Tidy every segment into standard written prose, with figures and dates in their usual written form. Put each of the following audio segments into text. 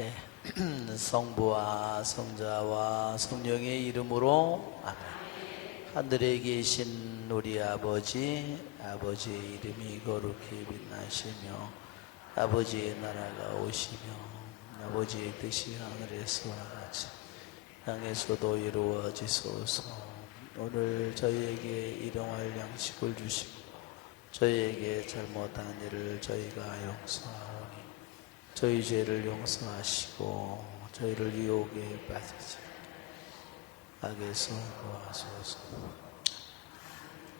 네, 성부와 성자와 성령의 이름으로 아멘. 하늘에 계신 우리 아버지의 이름이 거룩히 빛나시며 아버지의 나라가 오시며 아버지의 뜻이 하늘에서와 같이 땅에서도 이루어지소서. 오늘 저희에게 일용할 양식을 주시고 저희에게 잘못한 일을 저희가 용서하오니 저희 죄를 용서하시고 저희를 유혹에 빠지지 악에서 구하소서.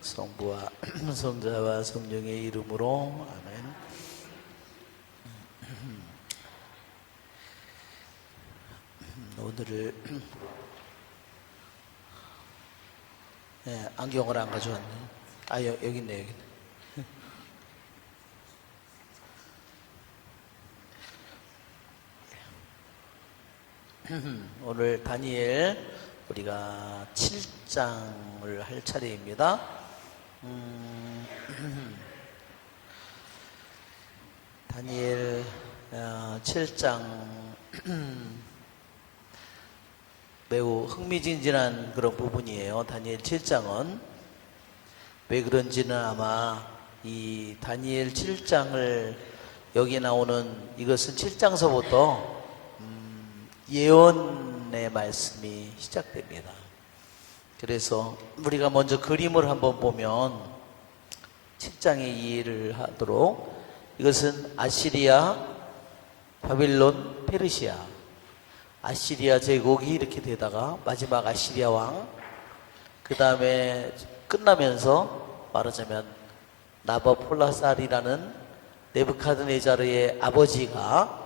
성부와 성자와 성령의 이름으로 아멘. 오늘을 안경을 안 가져왔네. 여기 있네, 여기 있네. 오늘 다니엘 우리가 7장을 할 차례입니다. 다니엘 7장 매우 흥미진진한 그런 부분이에요. 다니엘 7장은 왜 그런지는 아마 이 다니엘 7장을 여기 나오는 이것은 7장서부터 예언의 말씀이 시작됩니다. 그래서 우리가 먼저 그림을 한번 보면 7장의 이해를 하도록 이것은 아시리아, 바빌론, 페르시아, 아시리아 제국이 이렇게 되다가 마지막 아시리아 왕, 그 다음에 끝나면서 말하자면 나부콜라살이라는 네부카드네자르의 아버지가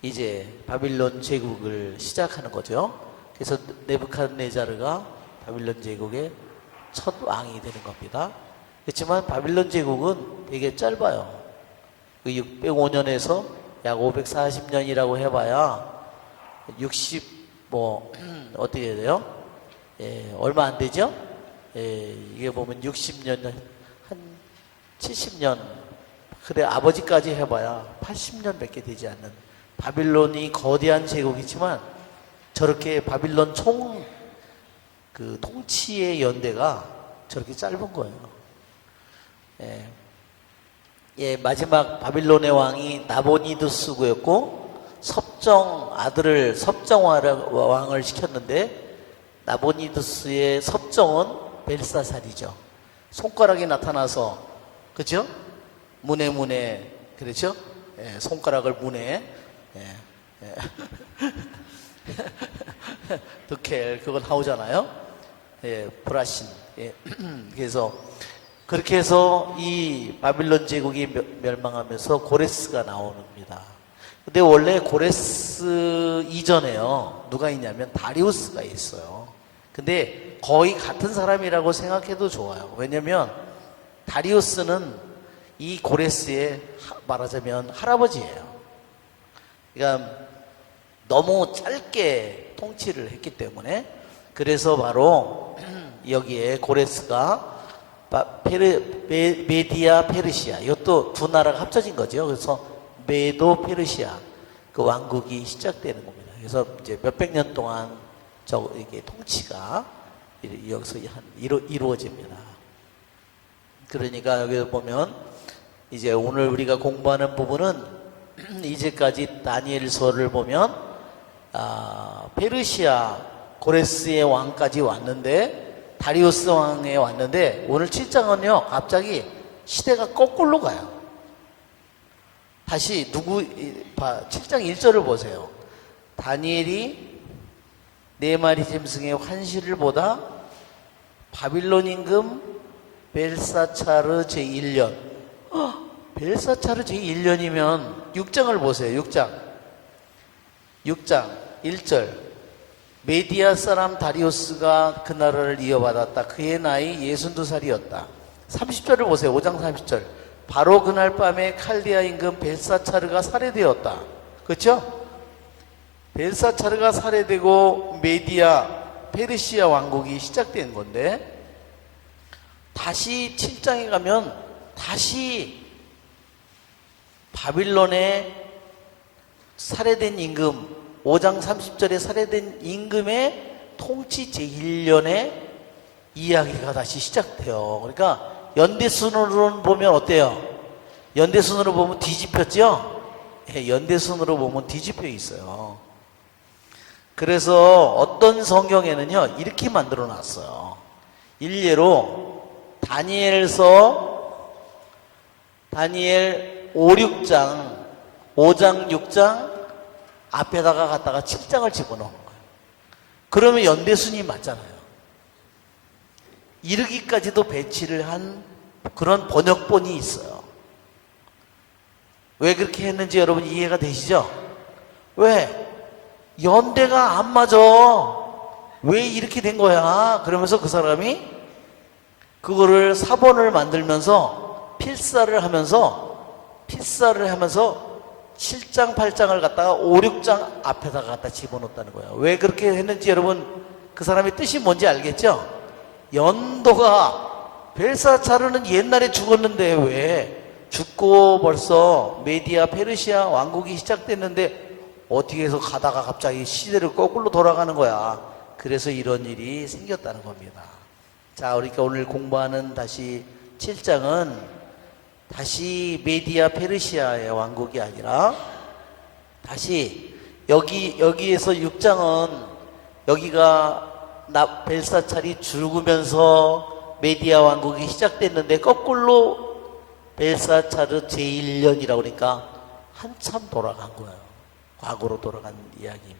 이제 바빌론 제국을 시작하는 거죠. 그래서 네부카드네자르가 바빌론 제국의 첫 왕이 되는 겁니다. 그렇지만 바빌론 제국은 되게 짧아요. 605년에서 약 540년이라고 해봐야 어떻게 해야 돼요? 얼마 안 되죠? 이게 보면 60년, 한 70년, 그래 아버지까지 해봐야 80년 밖에 되지 않는 바빌론이 거대한 제국이지만 저렇게 바빌론 통치의 연대가 저렇게 짧은 거예요. 마지막 바빌론의 왕이 나보니두스였고 아들을 섭정왕을 시켰는데 나보니두스의 섭정은 벨사살이죠. 손가락이 나타나서 그죠? 문에 그렇죠? 손가락을 문에 득헬 그건 나오잖아요. 브라신. 그래서 그렇게 해서 이 바빌론 제국이 멸망하면서 고레스가 나옵니다. 근데 원래 고레스 이전에요 누가 있냐면 다리우스가 있어요. 근데 거의 같은 사람이라고 생각해도 좋아요. 왜냐면 다리우스는 이 고레스의 말하자면 할아버지예요. 그러니까 너무 짧게 통치를 했기 때문에 그래서 바로 여기에 고레스가 메디아 페르시아 이것도 두 나라가 합쳐진 거죠. 그래서 메도 페르시아 그 왕국이 시작되는 겁니다. 그래서 이제 몇백 년 동안 이게 통치가 여기서 이루어집니다. 그러니까 여기 보면 이제 오늘 우리가 공부하는 부분은 이제까지 다니엘서를 보면 페르시아 고레스의 왕까지 왔는데 다리우스 왕에 왔는데 오늘 7장은요 갑자기 시대가 거꾸로 가요. 다시 7장 1절을 보세요. 다니엘이 네 마리 짐승의 환시를 보다 바빌론 임금 벨사차르 제1년 벨사차르 제1년이면 6장을 보세요. 6장 1절 메디아 사람 다리우스가 그 나라를 이어받았다. 그의 나이 62살이었다. 30절을 보세요. 5장 30절 바로 그날 밤에 칼디아 임금 벨사차르가 살해되었다. 그렇죠? 벨사차르가 살해되고 메디아 페르시아 왕국이 시작된 건데 다시 7장에 가면 다시 바빌론의 살해된 임금 5장 30절에 살해된 임금의 통치 제1년의 이야기가 다시 시작돼요. 그러니까 연대순으로 보면 어때요? 연대순으로 보면 뒤집혔죠? 예, 연대순으로 보면 뒤집혀 있어요. 그래서 어떤 성경에는요 이렇게 만들어 놨어요. 일례로 다니엘 5, 6장 5장 6장 앞에다가 갖다가 7장을 집어넣은 거예요. 그러면 연대순이 맞잖아요. 이르기까지도 배치를 한 그런 번역본이 있어요. 왜 그렇게 했는지 여러분 이해가 되시죠? 왜? 연대가 안 맞아. 왜 이렇게 된 거야? 그러면서 그 사람이 그거를 사본을 만들면서 필사를 하면서 7장, 8장을 갖다가 5, 6장 앞에다가 갖다 집어넣었다는 거예요. 왜 그렇게 했는지 여러분 그 사람의 뜻이 뭔지 알겠죠? 연도가 벨사차르는 옛날에 죽었는데 왜 죽고 벌써 메디아 페르시아 왕국이 시작됐는데 어떻게 해서 가다가 갑자기 시대를 거꾸로 돌아가는 거야. 그래서 이런 일이 생겼다는 겁니다. 자, 그러니까 오늘 공부하는 다시 7장은 다시 메디아 페르시아의 왕국이 아니라 다시 여기에서 6장은 여기가 벨사찰이 죽으면서 메디아 왕국이 시작됐는데 거꾸로 벨사차르 제1년이라고 그러니까 한참 돌아간 거예요. 과거로 돌아간 이야기입니다.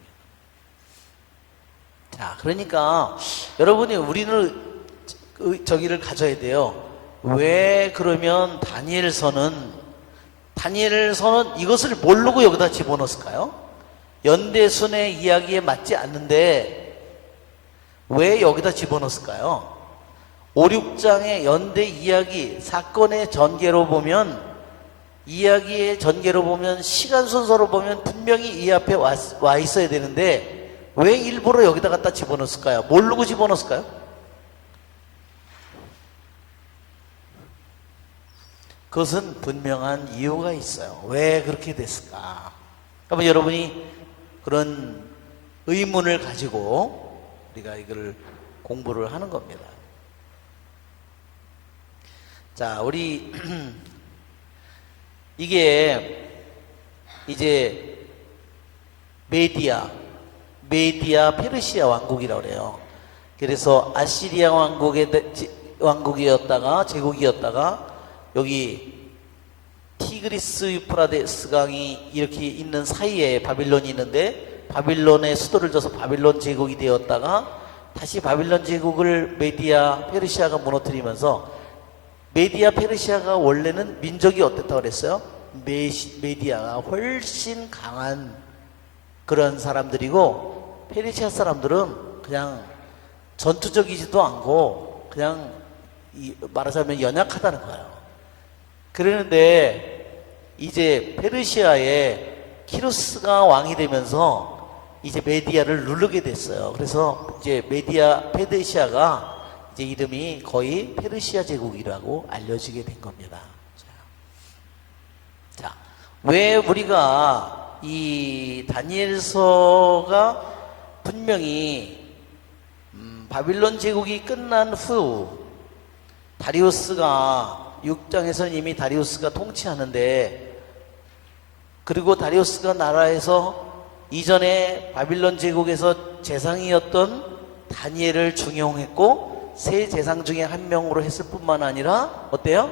자, 그러니까 여러분이 우리는 저기를 가져야 돼요. 왜 그러면 다니엘서는 이것을 모르고 여기다 집어넣었을까요? 연대순의 이야기에 맞지 않는데 왜 여기다 집어넣었을까요? 5, 6장의 연대 이야기, 사건의 전개로 보면 이야기의 전개로 보면 시간 순서로 보면 분명히 이 앞에 와 있어야 되는데 왜 일부러 여기다 갖다 집어넣었을까요? 모르고 집어넣었을까요? 그것은 분명한 이유가 있어요. 왜 그렇게 됐을까? 그러면 여러분이 그런 의문을 가지고 우리가 이걸 공부를 하는 겁니다. 자, 우리 이게 이제 메디아 페르시아 왕국이라고 그래요. 그래서 아시리아 왕국이었다가 제국이었다가 여기 티그리스 유프라데스 강이 이렇게 있는 사이에 바빌론이 있는데 바빌론의 수도를 져서 바빌론 제국이 되었다가 다시 바빌론 제국을 메디아 페르시아가 무너뜨리면서 메디아 페르시아가 원래는 민족이 어땠다고 그랬어요? 메디아가 훨씬 강한 그런 사람들이고 페르시아 사람들은 그냥 전투적이지도 않고 그냥 말하자면 연약하다는 거예요. 그러는데 이제 페르시아에 키루스가 왕이 되면서 이제 메디아를 누르게 됐어요. 그래서 이제 메디아 페르시아가 이제 이름이 거의 페르시아 제국이라고 알려지게 된 겁니다. 자, 왜 우리가 이 다니엘서가 분명히 바빌론 제국이 끝난 후 다리우스가 6장에서는 이미 다리우스가 통치하는데 그리고 다리우스가 나라에서 이전에 바빌론 제국에서 재상이었던 다니엘을 중용했고 세 재상 중에 한 명으로 했을 뿐만 아니라 어때요?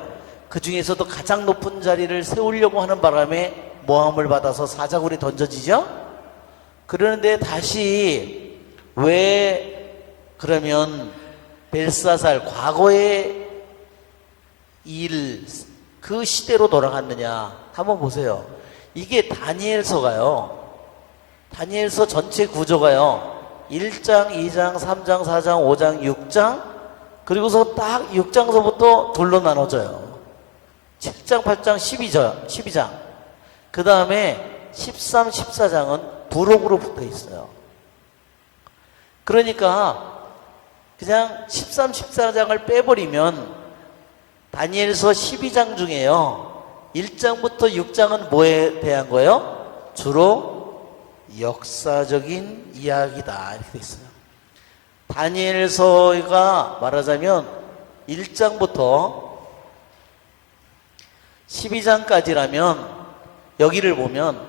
그 중에서도 가장 높은 자리를 세우려고 하는 바람에 모함을 받아서 사자굴에 던져지죠? 그러는데 다시 왜 그러면 벨사살 과거의 일 그 시대로 돌아갔느냐 한번 보세요. 이게 다니엘서가요. 다니엘서 전체 구조가요. 1장, 2장, 3장, 4장, 5장, 6장 그리고서 딱 6장서부터 둘로 나눠져요. 7장, 8장, 12장 그 다음에 13, 14장은 부록으로 붙어 있어요. 그러니까 그냥 13, 14장을 빼버리면 다니엘서 12장 중에요. 1장부터 6장은 뭐에 대한 거예요? 주로 역사적인 이야기다 이렇게 돼 있어요. 다니엘서가 말하자면 1장부터 12장까지라면 여기를 보면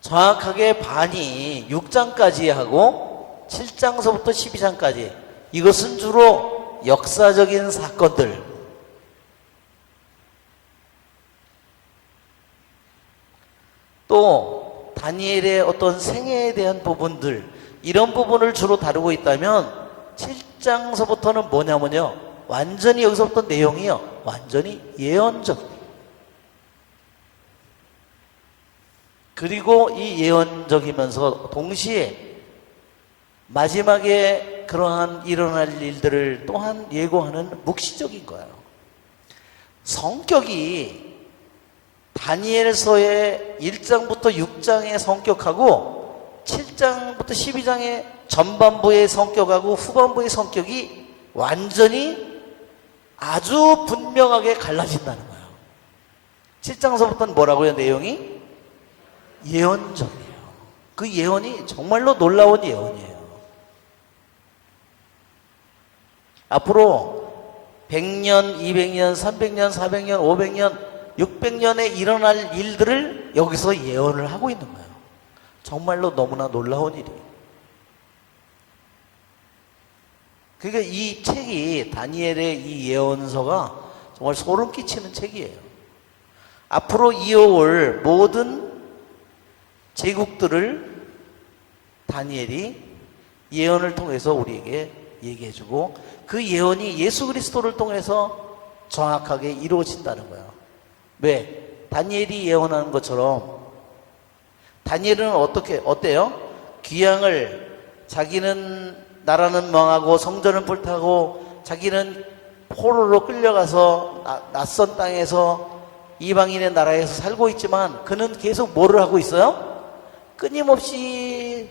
정확하게 반이 6장까지 하고 7장서부터 12장까지 이것은 주로 역사적인 사건들, 또 다니엘의 어떤 생애에 대한 부분들, 이런 부분을 주로 다루고 있다면 7장서부터는 뭐냐면요, 완전히 여기서부터 내용이요 완전히 예언적. 그리고 이 예언적이면서 동시에 마지막에 그러한 일어날 일들을 또한 예고하는 묵시적인 거예요. 성격이 다니엘서의 1장부터 6장의 성격하고 7장부터 12장의 전반부의 성격하고 후반부의 성격이 완전히 아주 분명하게 갈라진다는 거예요. 7장서부터는 뭐라고요? 내용이 예언적이에요. 그 예언이 정말로 놀라운 예언이에요. 앞으로 100년, 200년, 300년, 400년, 500년, 600년에 일어날 일들을 여기서 예언을 하고 있는 거예요. 정말로 너무나 놀라운 일이에요. 그러니까 이 책이, 다니엘의 이 예언서가 정말 소름 끼치는 책이에요. 앞으로 이어올 모든 제국들을 다니엘이 예언을 통해서 우리에게 얘기해주고, 그 예언이 예수 그리스도를 통해서 정확하게 이루어진다는 거예요. 왜? 다니엘이 예언하는 것처럼 다니엘은 어때요? 귀향을, 자기는 나라는 망하고 성전은 불타고 자기는 포로로 끌려가서 낯선 땅에서 이방인의 나라에서 살고 있지만 그는 계속 뭐를 하고 있어요? 끊임없이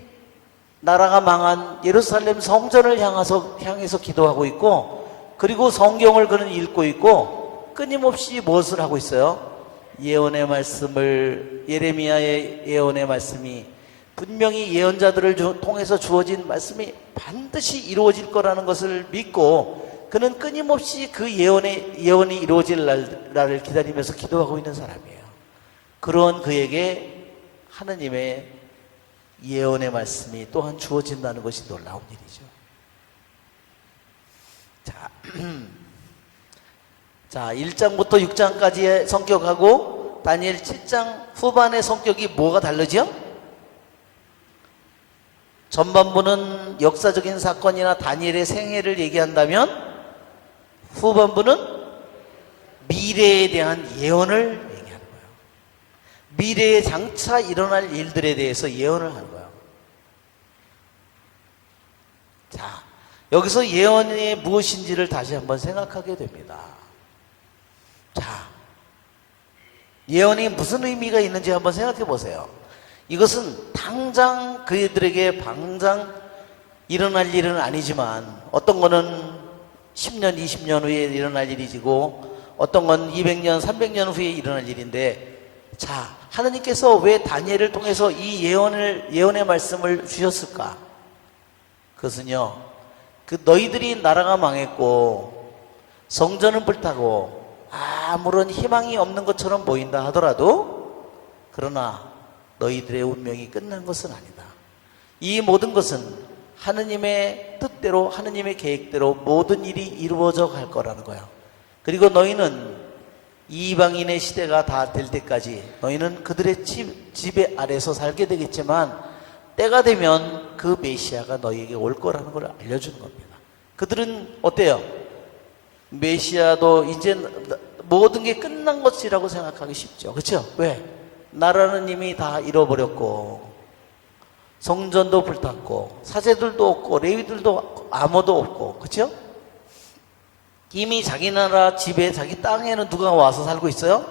나라가 망한 예루살렘 성전을 향해서 기도하고 있고, 그리고 성경을 그는 읽고 있고, 끊임없이 무엇을 하고 있어요? 예언의 말씀을, 예레미야의 예언의 말씀이, 분명히 예언자들을 통해서 주어진 말씀이 반드시 이루어질 거라는 것을 믿고 그는 끊임없이 그 예언이 이루어질 날을 기다리면서 기도하고 있는 사람이에요. 그런 그에게 하느님의 예언의 말씀이 또한 주어진다는 것이 놀라운 일이죠. 자, 1장부터 6장까지의 성격하고 다니엘 7장 후반의 성격이 뭐가 다르죠? 전반부는 역사적인 사건이나 다니엘의 생애를 얘기한다면 후반부는 미래에 대한 예언을 얘기하는 거예요. 미래에 장차 일어날 일들에 대해서 예언을 하는 거예요. 자, 여기서 예언이 무엇인지를 다시 한번 생각하게 됩니다. 자, 예언이 무슨 의미가 있는지 한번 생각해 보세요. 이것은 당장 그들에게 당장 일어날 일은 아니지만 어떤 거는 10년, 20년 후에 일어날 일이고 어떤 건 200년, 300년 후에 일어날 일인데, 자, 하느님께서 왜 다니엘을 통해서 이 예언의 말씀을 주셨을까? 그것은요, 그 너희들이 나라가 망했고 성전은 불타고 아무런 희망이 없는 것처럼 보인다 하더라도, 그러나 너희들의 운명이 끝난 것은 아니다. 이 모든 것은 하느님의 뜻대로, 하느님의 계획대로 모든 일이 이루어져 갈 거라는 거야. 그리고 너희는 이방인의 시대가 다 될 때까지 너희는 그들의 지배 아래서 살게 되겠지만 때가 되면 그 메시아가 너희에게 올 거라는 걸 알려주는 겁니다. 그들은 어때요? 메시아도 이제 모든 게 끝난 것이라고 생각하기 쉽죠. 그렇죠? 왜? 나라는 이미 다 잃어버렸고 성전도 불탔고 사제들도 없고 레위들도 아무도 없고, 그렇죠? 이미 자기 나라 집에, 자기 땅에는 누가 와서 살고 있어요?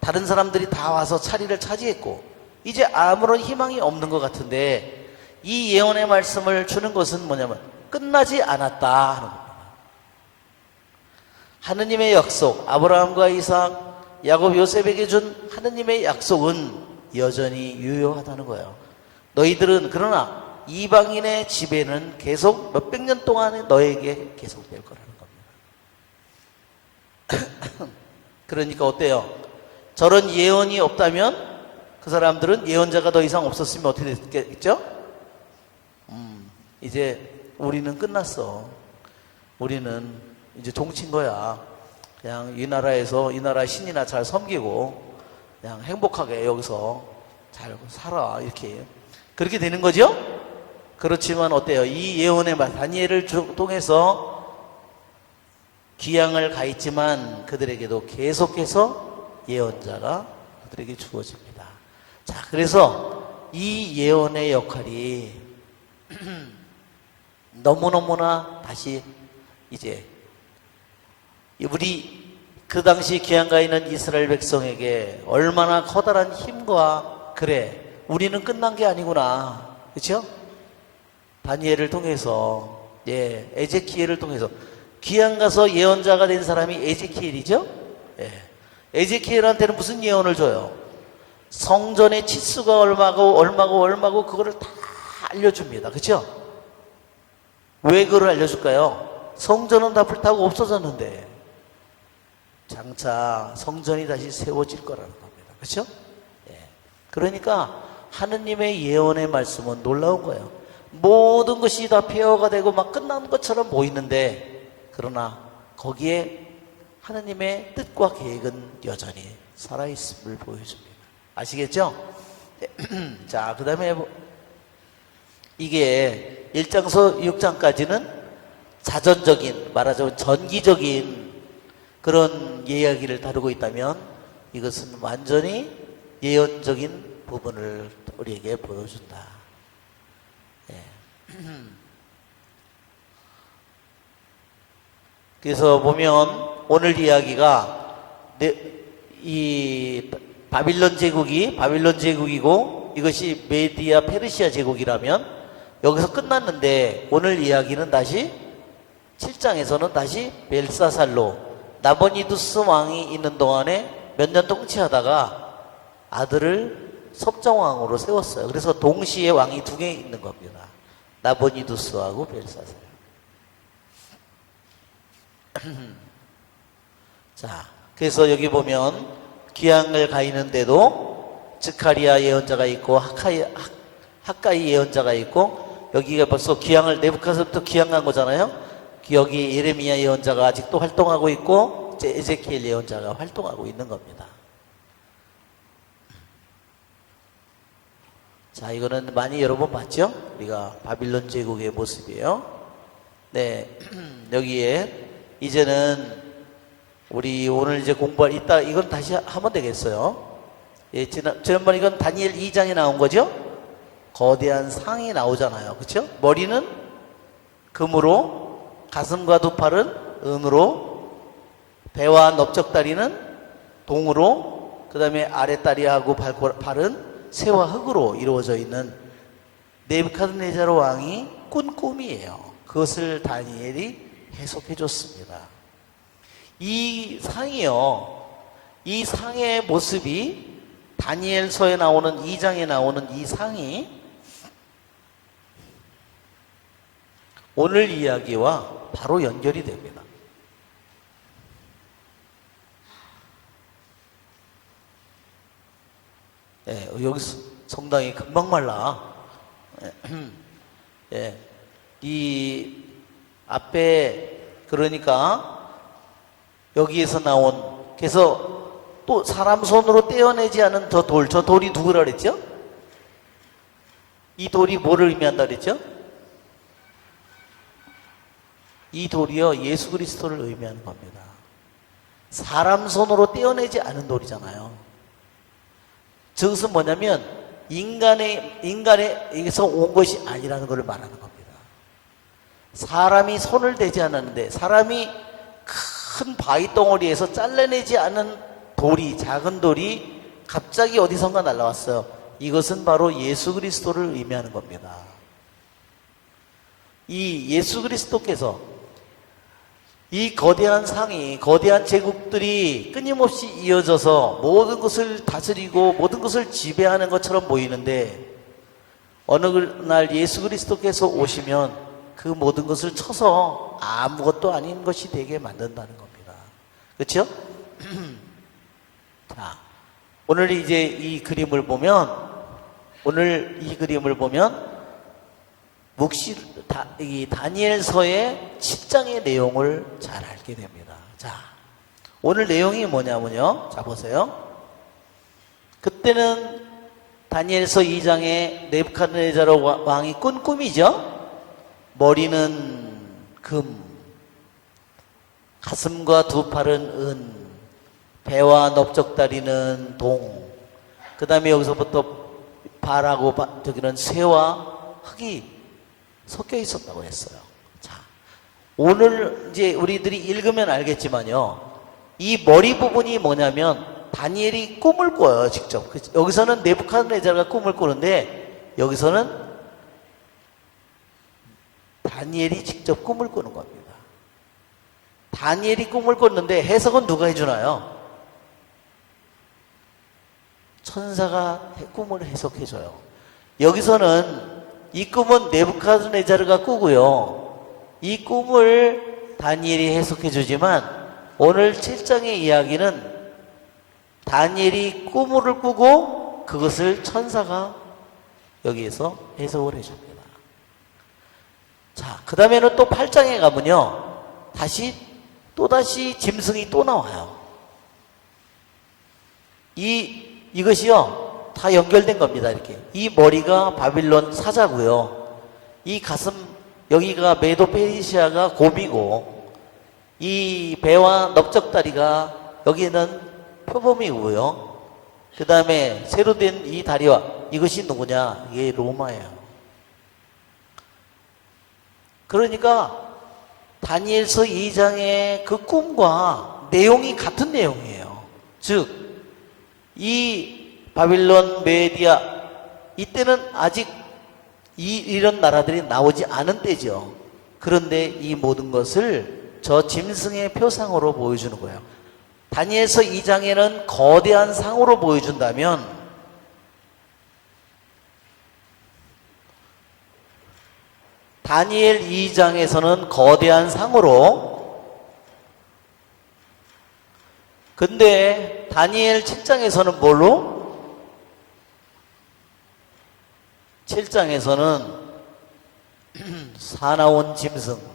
다른 사람들이 다 와서 자리를 차지했고 이제 아무런 희망이 없는 것 같은데, 이 예언의 말씀을 주는 것은 뭐냐면 끝나지 않았다 하는 겁니다. 하느님의 약속, 아브라함과 이삭, 야곱, 요셉에게 준 하느님의 약속은 여전히 유효하다는 거예요. 너희들은 그러나 이방인의 지배는 계속 몇백 년 동안에 너에게 계속될 거라는 겁니다. 그러니까 어때요? 저런 예언이 없다면 그 사람들은 예언자가 더 이상 없었으면 어떻게 됐겠죠? 이제 우리는 끝났어. 우리는 이제 종친 거야. 그냥 이 나라에서 이 나라 신이나 잘 섬기고 그냥 행복하게 여기서 잘 살아. 이렇게 그렇게 되는 거죠? 그렇지만 어때요? 이 예언의 말 다니엘을 통해서 귀향을 가 있지만 그들에게도 계속해서 예언자가 그들에게 주어집니다. 자, 그래서 이 예언의 역할이 너무너무나 다시 이제 우리 그 당시 귀향가 있는 이스라엘 백성에게 얼마나 커다란 힘과 그래 우리는 끝난 게 아니구나, 그렇죠? 다니엘을 통해서 에제키엘을 통해서 귀향가서 예언자가 된 사람이 에제키엘이죠. 에제키엘한테는 무슨 예언을 줘요? 성전의 치수가 얼마고 그거를 다 알려줍니다. 그렇죠? 왜 그걸 알려줄까요? 성전은 다 불타고 없어졌는데 장차 성전이 다시 세워질 거라는 겁니다. 그렇죠? 그러니까 하느님의 예언의 말씀은 놀라운 거예요. 모든 것이 다 폐허가 되고 막 끝난 것처럼 보이는데 그러나 거기에 하느님의 뜻과 계획은 여전히 살아있음을 보여줍니다. 아시겠죠? 자, 그 다음에 이게 1장서 6장까지는 자전적인, 말하자면 전기적인 그런 이야기를 다루고 있다면 이것은 완전히 예언적인 부분을 우리에게 보여준다. 그래서 보면 오늘 이야기가 이 바빌론 제국이고 이것이 메디아 페르시아 제국이라면 여기서 끝났는데 오늘 이야기는 다시 7장에서는 다시 벨사살로 나보니두스 왕이 있는 동안에 몇 년 통치하다가 아들을 섭정왕으로 세웠어요. 그래서 동시에 왕이 두 개 있는 겁니다. 나보니두스하고 벨사살. 자, 그래서 여기 보면 귀향을 가 있는데도 스가랴 예언자가 있고 학가이 예언자가 있고 여기가 벌써 귀향을 네부갓네살부터 귀향 간 거잖아요. 여기 예레미야 예언자가 아직도 활동하고 있고 에제키엘 예언자가 활동하고 있는 겁니다. 자, 이거는 많이 여러 번 봤죠? 우리가 바빌론 제국의 모습이에요. 네, 여기에 이제는 우리 오늘 이제 공부할 이따 이건 다시 하면 되겠어요. 지난번 이건 다니엘 2장에 나온 거죠? 거대한 상이 나오잖아요. 그렇죠? 머리는 금으로, 가슴과 두 팔은 은으로, 배와 넓적다리는 동으로, 그 다음에 아랫다리하고 발은 새와 흙으로 이루어져 있는 네부갓네살 왕이 꾼 꿈이에요. 그것을 다니엘이 해석해 줬습니다. 이 상이요, 이 상의 모습이 다니엘서에 나오는 2장에 나오는 이 상이 오늘 이야기와 바로 연결이 됩니다. 여기 성당이 금방 말라. 이 앞에 그러니까 여기에서 나온, 그래서 또 사람 손으로 떼어내지 않은 저 돌이 누구라 그랬죠? 이 돌이 뭐를 의미한다 그랬죠? 이 돌이요, 예수 그리스도를 의미하는 겁니다. 사람 손으로 떼어내지 않은 돌이잖아요. 저것은 뭐냐면 인간에게서 온 것이 아니라는 것을 말하는 겁니다. 사람이 손을 대지 않았는데, 사람이 큰 바위 덩어리에서 잘라내지 않은 돌이, 작은 돌이 갑자기 어디선가 날라왔어요. 이것은 바로 예수 그리스도를 의미하는 겁니다. 이 예수 그리스도께서 이 거대한 상이, 거대한 제국들이 끊임없이 이어져서 모든 것을 다스리고 모든 것을 지배하는 것처럼 보이는데 어느 날 예수 그리스도께서 오시면 그 모든 것을 쳐서 아무것도 아닌 것이 되게 만든다는 겁니다. 그렇죠? 자, 오늘 이제 이 그림을 보면 이 다니엘서의 7장의 내용을 잘 알게 됩니다. 자, 오늘 내용이 뭐냐면요. 자, 보세요. 그때는 다니엘서 2장에 네부갓네살 왕이 꾼 꿈이죠. 머리는 금, 가슴과 두 팔은 은, 배와 넓적다리는 동, 그 다음에 여기서부터 발하고 저기는 새와 흙이 섞여 있었다고 했어요. 자, 오늘 이제 우리들이 읽으면 알겠지만요, 이 머리 부분이 뭐냐면 다니엘이 꿈을 꿔요, 직접. 여기서는 네부갓네살가 꿈을 꾸는데 여기서는 다니엘이 직접 꿈을 꾸는 겁니다. 다니엘이 꿈을 꿨는데 해석은 누가 해주나요? 천사가 꿈을 해석해줘요. 여기서는 이 꿈은 네부갓네살가 꾸고요. 이 꿈을 다니엘이 해석해주지만 오늘 7장의 이야기는 다니엘이 꿈을 꾸고 그것을 천사가 여기에서 해석을 해줍니다. 자, 그 다음에는 또 8장에 가면요, 또다시 짐승이 또 나와요. 이것이요, 다 연결된 겁니다, 이렇게. 이 머리가 바빌론 사자고요. 이 가슴, 여기가 메도 페르시아가 곰이고, 이 배와 넓적다리가 여기는 표범이고요. 그 다음에 새로 된 이 다리와 이것이 누구냐? 이게 로마예요. 그러니까 다니엘서 2장의 그 꿈과 내용이 같은 내용이에요. 즉, 이 바빌론, 메디아, 이때는 아직 이런 나라들이 나오지 않은 때죠. 그런데 이 모든 것을 저 짐승의 표상으로 보여주는 거예요. 다니엘서 2장에는 거대한 상으로 보여준다면 다니엘 2장에서는 거대한 상으로, 근데 다니엘 7장에서는 뭘로? 7장에서는 사나운 짐승,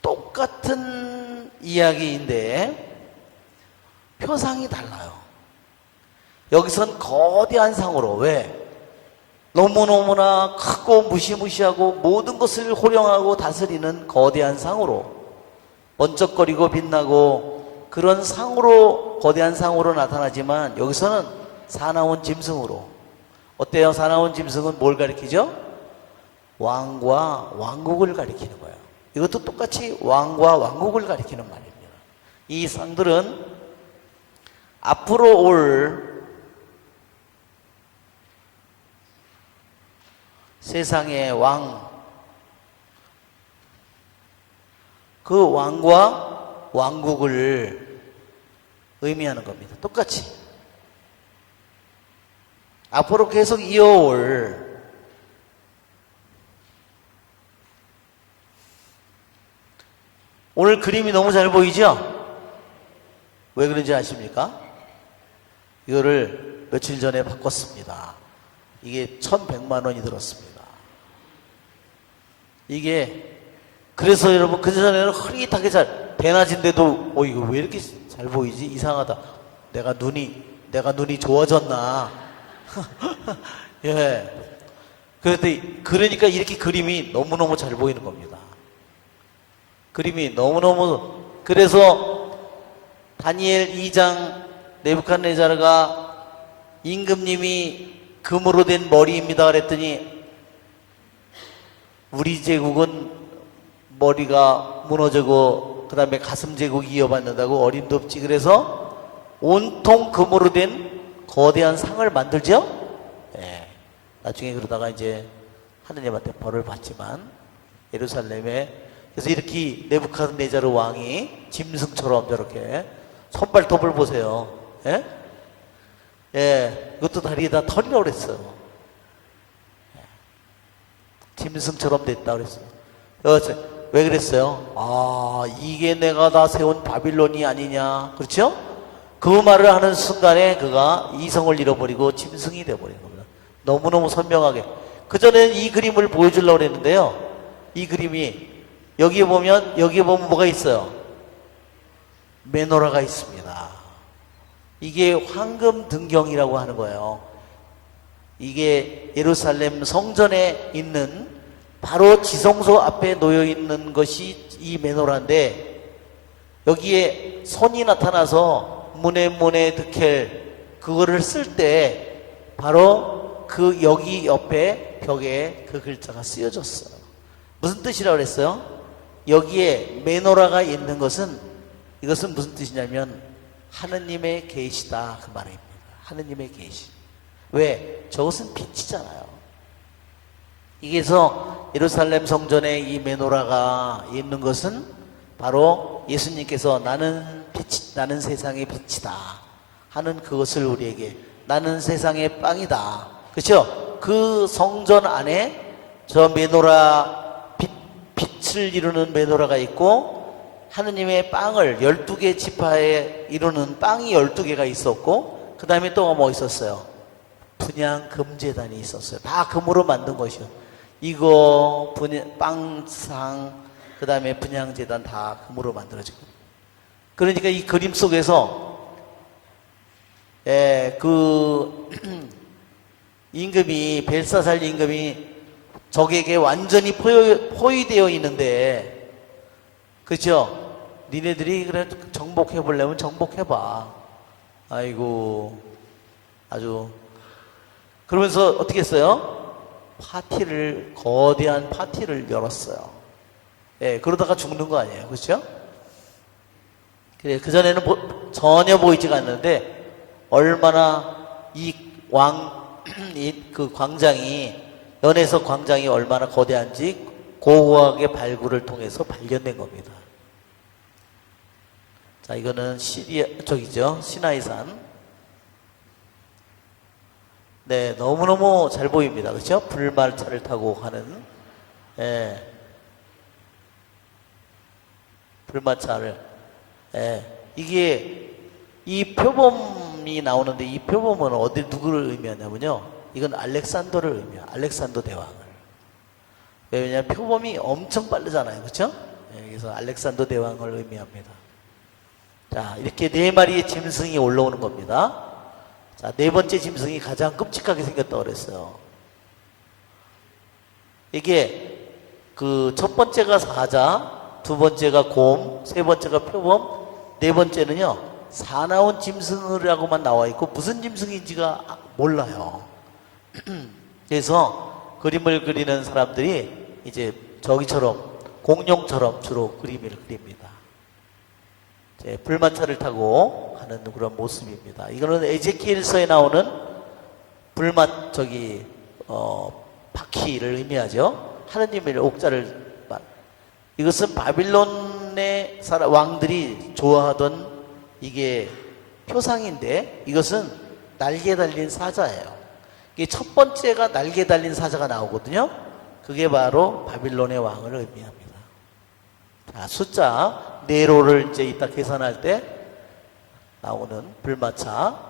똑같은 이야기인데 표상이 달라요. 여기선 거대한 상으로, 왜? 너무너무나 크고 무시무시하고 모든 것을 호령하고 다스리는 거대한 상으로, 번쩍거리고 빛나고 그런 상으로, 거대한 상으로 나타나지만 여기서는 사나운 짐승으로. 어때요? 사나운 짐승은 뭘 가리키죠? 왕과 왕국을 가리키는 거예요. 이것도 똑같이 왕과 왕국을 가리키는 말입니다. 이 상들은 앞으로 올 세상의 왕, 그 왕과 왕국을 의미하는 겁니다. 똑같이. 앞으로 계속 이어올, 오늘 그림이 너무 잘 보이죠? 왜 그런지 아십니까? 이거를 며칠 전에 바꿨습니다. 이게 1,100만 원이 들었습니다. 이게, 그래서 여러분, 그전에는 흐릿하게 잘, 대낮인데도, 이거 왜 이렇게 잘 보이지? 이상하다. 내가 눈이 좋아졌나? 예. 그러니까 이렇게 그림이 너무너무 잘 보이는 겁니다. 그림이 너무너무, 그래서 다니엘 2장 네부갓네살가 임금님이 금으로 된 머리입니다 그랬더니 우리 제국은 머리가 무너지고 그 다음에 가슴 제국이 이어받는다고 어림도 없지. 그래서 온통 금으로 된 거대한 상을 만들죠. 예. 나중에 그러다가 이제 하느님한테 벌을 받지만 예루살렘에 그래서 이렇게 네부카드네자르 왕이 짐승처럼 저렇게 손발톱을 보세요. 예? 예, 이것도 다리에 다 털이라고 그랬어요. 짐승처럼 됐다 그랬어요. 그래서 왜 그랬어요? 아, 이게 내가 다 세운 바빌론이 아니냐. 그렇죠? 그 말을 하는 순간에 그가 이성을 잃어버리고 짐승이 되어버린 겁니다. 너무너무 선명하게. 그전에는 이 그림을 보여주려고 그랬는데요. 이 그림이 여기에 보면 뭐가 있어요? 메노라가 있습니다. 이게 황금 등경이라고 하는 거예요. 이게 예루살렘 성전에 있는 바로 지성소 앞에 놓여 있는 것이 이 메노라인데, 여기에 손이 나타나서 문에 드켈 그거를 쓸 때 바로 그 여기 옆에 벽에 그 글자가 쓰여졌어요. 무슨 뜻이라고 그랬어요? 여기에 메노라가 있는 것은, 이것은 무슨 뜻이냐면 하느님의 계시다 그 말입니다. 하느님의 계시. 왜? 저것은 빛이잖아요. 이게서 예루살렘 성전에 이 메노라가 있는 것은 바로 예수님께서 나는 세상의 빛이다 하는 그것을 우리에게, 나는 세상의 빵이다. 그렇죠? 그 성전 안에 저 메노라 빛을 이루는 메노라가 있고, 하느님의 빵을 12개 지파에 이루는 빵이 12개가 있었고, 그 다음에 또 뭐 있었어요? 분향 금제단이 있었어요. 다 금으로 만든 것이요. 이거 빵상, 그 다음에 분향제단 다 금으로 만들어지고. 그러니까 이 그림 속에서 그 임금이, 벨사살 임금이 적에게 완전히 포위되어 있는데, 그렇죠? 니네들이 그래 정복해 보려면 정복해봐. 아이고, 아주. 그러면서 어떻게 했어요? 거대한 파티를 열었어요. 예, 그러다가 죽는 거 아니에요. 그렇죠? 그래, 그전에는 전혀 보이지가 않는데, 얼마나 그 연해석 광장이 얼마나 거대한지 고고학의 발굴을 통해서 발견된 겁니다. 자, 이거는 시나이산. 네, 너무너무 잘 보입니다. 그렇죠? 불말차를 타고 가는, 불마차를. 이게, 이 표범이 나오는데, 이 표범은 누구를 의미하냐면요, 이건 알렉산더를 의미해요. 알렉산더 대왕을. 왜냐하면 표범이 엄청 빠르잖아요. 그렇죠? 그래서 알렉산더 대왕을 의미합니다. 자, 이렇게 4마리의 짐승이 올라오는 겁니다. 자, 4번째 짐승이 가장 끔찍하게 생겼다고 그랬어요. 이게 첫 번째가 사자, 2번째가 곰, 3번째가 표범, 4번째는요 사나운 짐승이라고만 나와 있고 무슨 짐승인지가 몰라요. 그래서 그림을 그리는 사람들이 이제 저기처럼 공룡처럼 주로 그림을 그립니다. 불마차를 타고 가는 그런 모습입니다. 이거는 에제키엘서에 나오는 바퀴를 의미하죠. 하느님의 옥자를. 이것은 바빌론의 왕들이 좋아하던 이게 표상인데, 이것은 날개 달린 사자예요. 이게 첫 번째가 날개 달린 사자가 나오거든요. 그게 바로 바빌론의 왕을 의미합니다. 자, 숫자 네로를 이제 이따 계산할 때 나오는 불마차.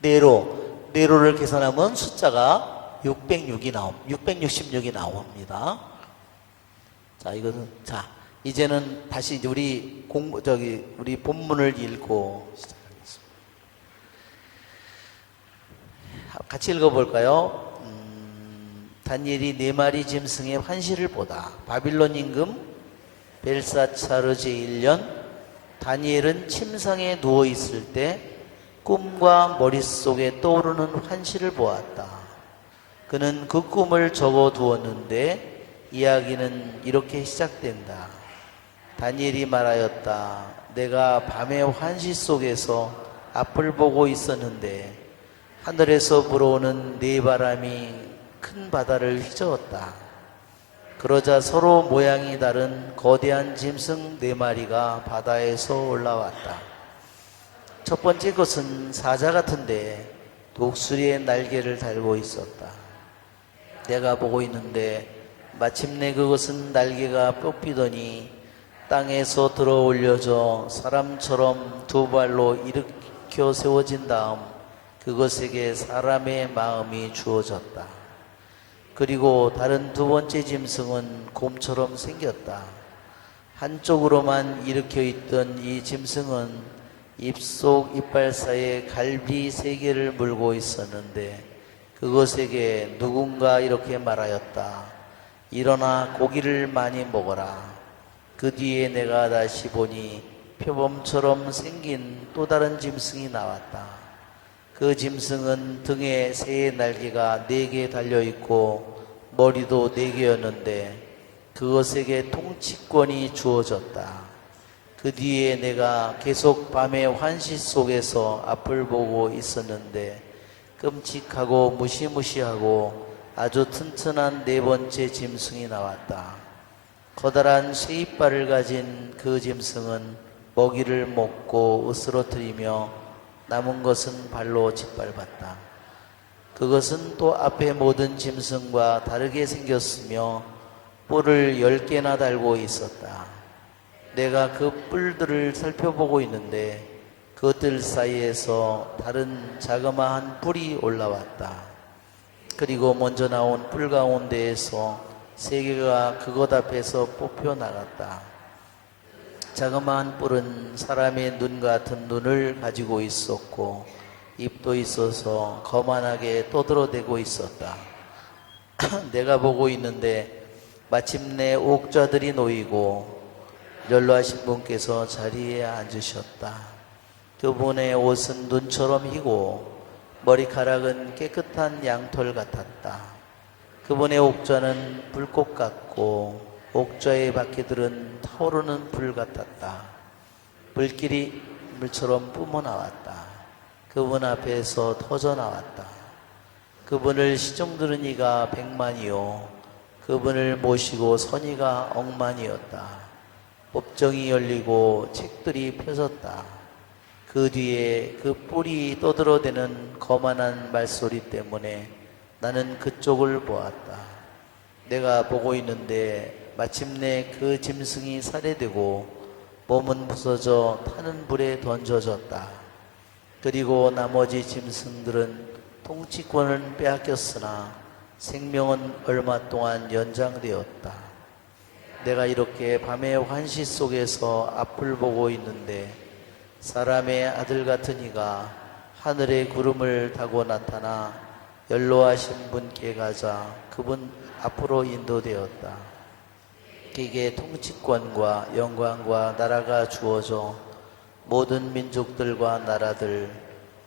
네로를 계산하면 숫자가 666이 나옵니다. 자, 이제는 다시 우리 본문을 읽고 시작하겠습니다. 같이 읽어볼까요? 다니엘이 4마리 짐승의 환시를 보다. 바빌론 임금 벨사차르 제1년, 다니엘은 침상에 누워있을 때 꿈과 머릿속에 떠오르는 환시를 보았다. 그는 그 꿈을 적어두었는데 이야기는 이렇게 시작된다. 다니엘이 말하였다. 내가 밤의 환시 속에서 앞을 보고 있었는데 하늘에서 불어오는 네 바람이 큰 바다를 휘저었다. 그러자 서로 모양이 다른 거대한 짐승 4마리가 바다에서 올라왔다. 첫 번째 것은 사자 같은데 독수리의 날개를 달고 있었다. 내가 보고 있는데 마침내 그것은 날개가 뽑히더니 땅에서 들어 올려져 사람처럼 2발로 일으켜 세워진 다음 그것에게 사람의 마음이 주어졌다. 그리고 다른 2번째 짐승은 곰처럼 생겼다. 한쪽으로만 일으켜 있던 이 짐승은 입속 이빨 사이에 갈비 3개를 물고 있었는데 그것에게 누군가 이렇게 말하였다. 일어나 고기를 많이 먹어라. 그 뒤에 내가 다시 보니 표범처럼 생긴 또 다른 짐승이 나왔다. 그 짐승은 등에 새의 날개가 4개 달려있고 머리도 4개였는데 그것에게 통치권이 주어졌다. 그 뒤에 내가 계속 밤의 환시 속에서 앞을 보고 있었는데 끔찍하고 무시무시하고 아주 튼튼한 4번째 짐승이 나왔다. 커다란 쇠이빨을 가진 그 짐승은 먹이를 먹고 으스러뜨리며 남은 것은 발로 짓밟았다. 그것은 또 앞의 모든 짐승과 다르게 생겼으며 뿔을 10개나 달고 있었다. 내가 그 뿔들을 살펴보고 있는데 그것들 사이에서 다른 자그마한 뿔이 올라왔다. 그리고 먼저 나온 뿔 가운데에서 3개가 그것 앞에서 뽑혀 나갔다. 자그마한 뿔은 사람의 눈 같은 눈을 가지고 있었고 입도 있어서 거만하게 떠들어대고 있었다. 내가 보고 있는데 마침내 옥좌들이 놓이고 연로하신 분께서 자리에 앉으셨다. 그분의 옷은 눈처럼 희고 머리카락은 깨끗한 양털 같았다. 그분의 옥좌는 불꽃 같고 옥좌의 바퀴들은 타오르는 불 같았다. 불길이 물처럼 뿜어나왔다. 그분 앞에서 터져나왔다. 그분을 시종 들은 이가 100만이요 그분을 모시고 선 이가 억만이었다. 법정이 열리고 책들이 펴졌다. 그 뒤에 그 뿔이 떠들어대는 거만한 말소리 때문에 나는 그쪽을 보았다. 내가 보고 있는데 마침내 그 짐승이 살해되고 몸은 부서져 타는 불에 던져졌다. 그리고 나머지 짐승들은 통치권을 빼앗겼으나 생명은 얼마 동안 연장되었다. 내가 이렇게 밤의 환시 속에서 앞을 보고 있는데 사람의 아들 같은 이가 하늘의 구름을 타고 나타나 연로하신 분께 가자 그분 앞으로 인도되었다. 그에게 통치권과 영광과 나라가 주어져 모든 민족들과 나라들,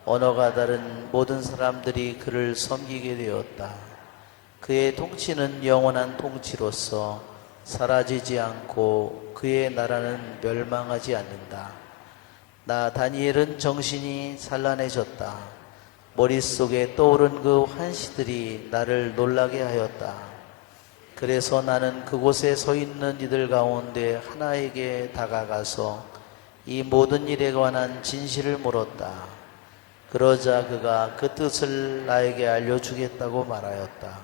언어가 다른 모든 사람들이 그를 섬기게 되었다. 그의 통치는 영원한 통치로서 사라지지 않고 그의 나라는 멸망하지 않는다. 나 다니엘은 정신이 산란해졌다. 머릿속에 떠오른 그 환시들이 나를 놀라게 하였다. 그래서 나는 그곳에 서 있는 이들 가운데 하나에게 다가가서 이 모든 일에 관한 진실을 물었다. 그러자 그가 그 뜻을 나에게 알려주겠다고 말하였다.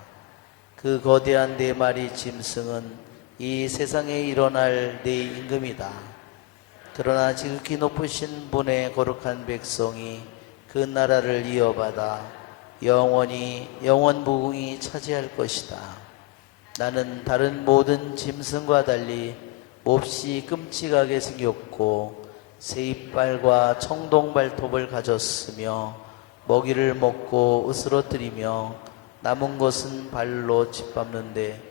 그 거대한 4마리 짐승은 이 세상에 일어날 내 임금이다. 그러나 지극히 높으신 분의 거룩한 백성이 그 나라를 이어받아 영원히 영원무궁히 차지할 것이다. 나는 다른 모든 짐승과 달리 몹시 끔찍하게 생겼고 새이빨과 청동발톱을 가졌으며 먹이를 먹고 으스러뜨리며 남은 것은 발로 짓밟는데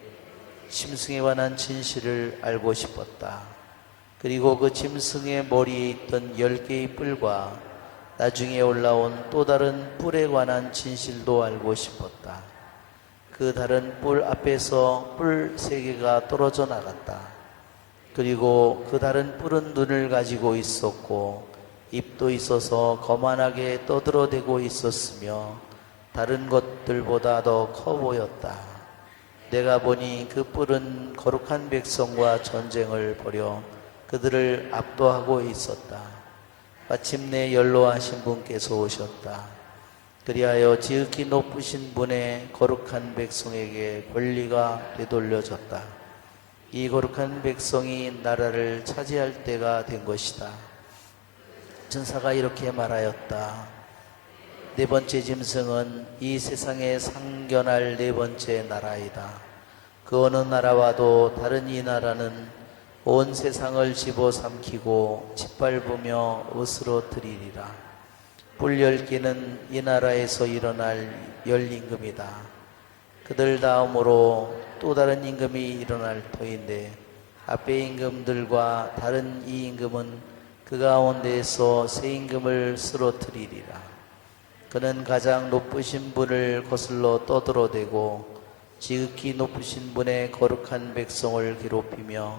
짐승에 관한 진실을 알고 싶었다. 그리고 그 짐승의 머리에 있던 10개의 뿔과 나중에 올라온 또 다른 뿔에 관한 진실도 알고 싶었다. 그 다른 뿔 앞에서 뿔 3개가 떨어져 나갔다. 그리고 그 다른 뿔은 눈을 가지고 있었고 입도 있어서 거만하게 떠들어대고 있었으며 다른 것들보다 더 커 보였다. 내가 보니 그 뿔은 거룩한 백성과 전쟁을 벌여 그들을 압도하고 있었다. 마침내 연로하신 분께서 오셨다. 그리하여 지극히 높으신 분의 거룩한 백성에게 권리가 되돌려졌다. 이 거룩한 백성이 나라를 차지할 때가 된 것이다. 천사가 이렇게 말하였다. 네 번째 짐승은 이 세상에 상견할 네 번째 나라이다. 그 어느 나라와도 다른 이 나라는 온 세상을 집어삼키고 짓밟으며 으스러뜨리리라. 뿔 10개는 이 나라에서 일어날 열 임금이다. 그들 다음으로 또 다른 임금이 일어날 터인데 앞에 임금들과 다른 이 임금은 그 가운데에서 새 임금을 쓰러뜨리리라. 그는 가장 높으신 분을 거슬러 떠들어대고 지극히 높으신 분의 거룩한 백성을 괴롭히며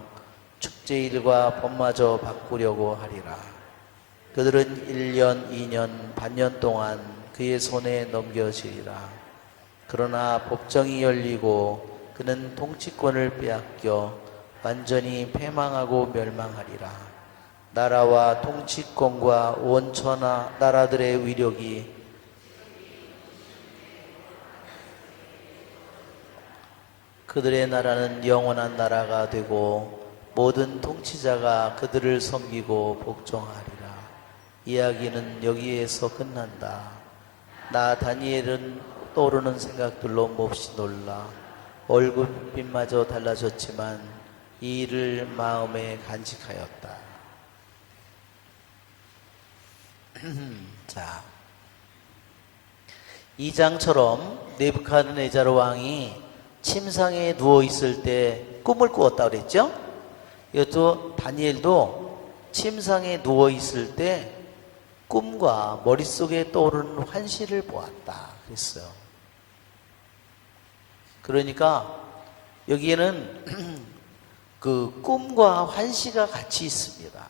축제일과 법마저 바꾸려고 하리라. 그들은 1년, 2년, 반년 동안 그의 손에 넘겨지리라. 그러나 법정이 열리고 그는 통치권을 빼앗겨 완전히 패망하고 멸망하리라. 나라와 통치권과 원천하 나라들의 위력이 그들의 나라는 영원한 나라가 되고 모든 통치자가 그들을 섬기고 복종하리라. 이야기는 여기에서 끝난다. 나 다니엘은 떠오르는 생각들로 몹시 놀라 얼굴빛마저 달라졌지만 이 일을 마음에 간직하였다. 자, 이 장처럼 느부갓네살 왕이 침상에 누워 있을 때 꿈을 꾸었다 그랬죠? 이것도 다니엘도 침상에 누워 있을 때 꿈과 머릿속에 떠오르는 환시를 보았다 그랬어요. 그러니까 여기에는 그 꿈과 환시가 같이 있습니다.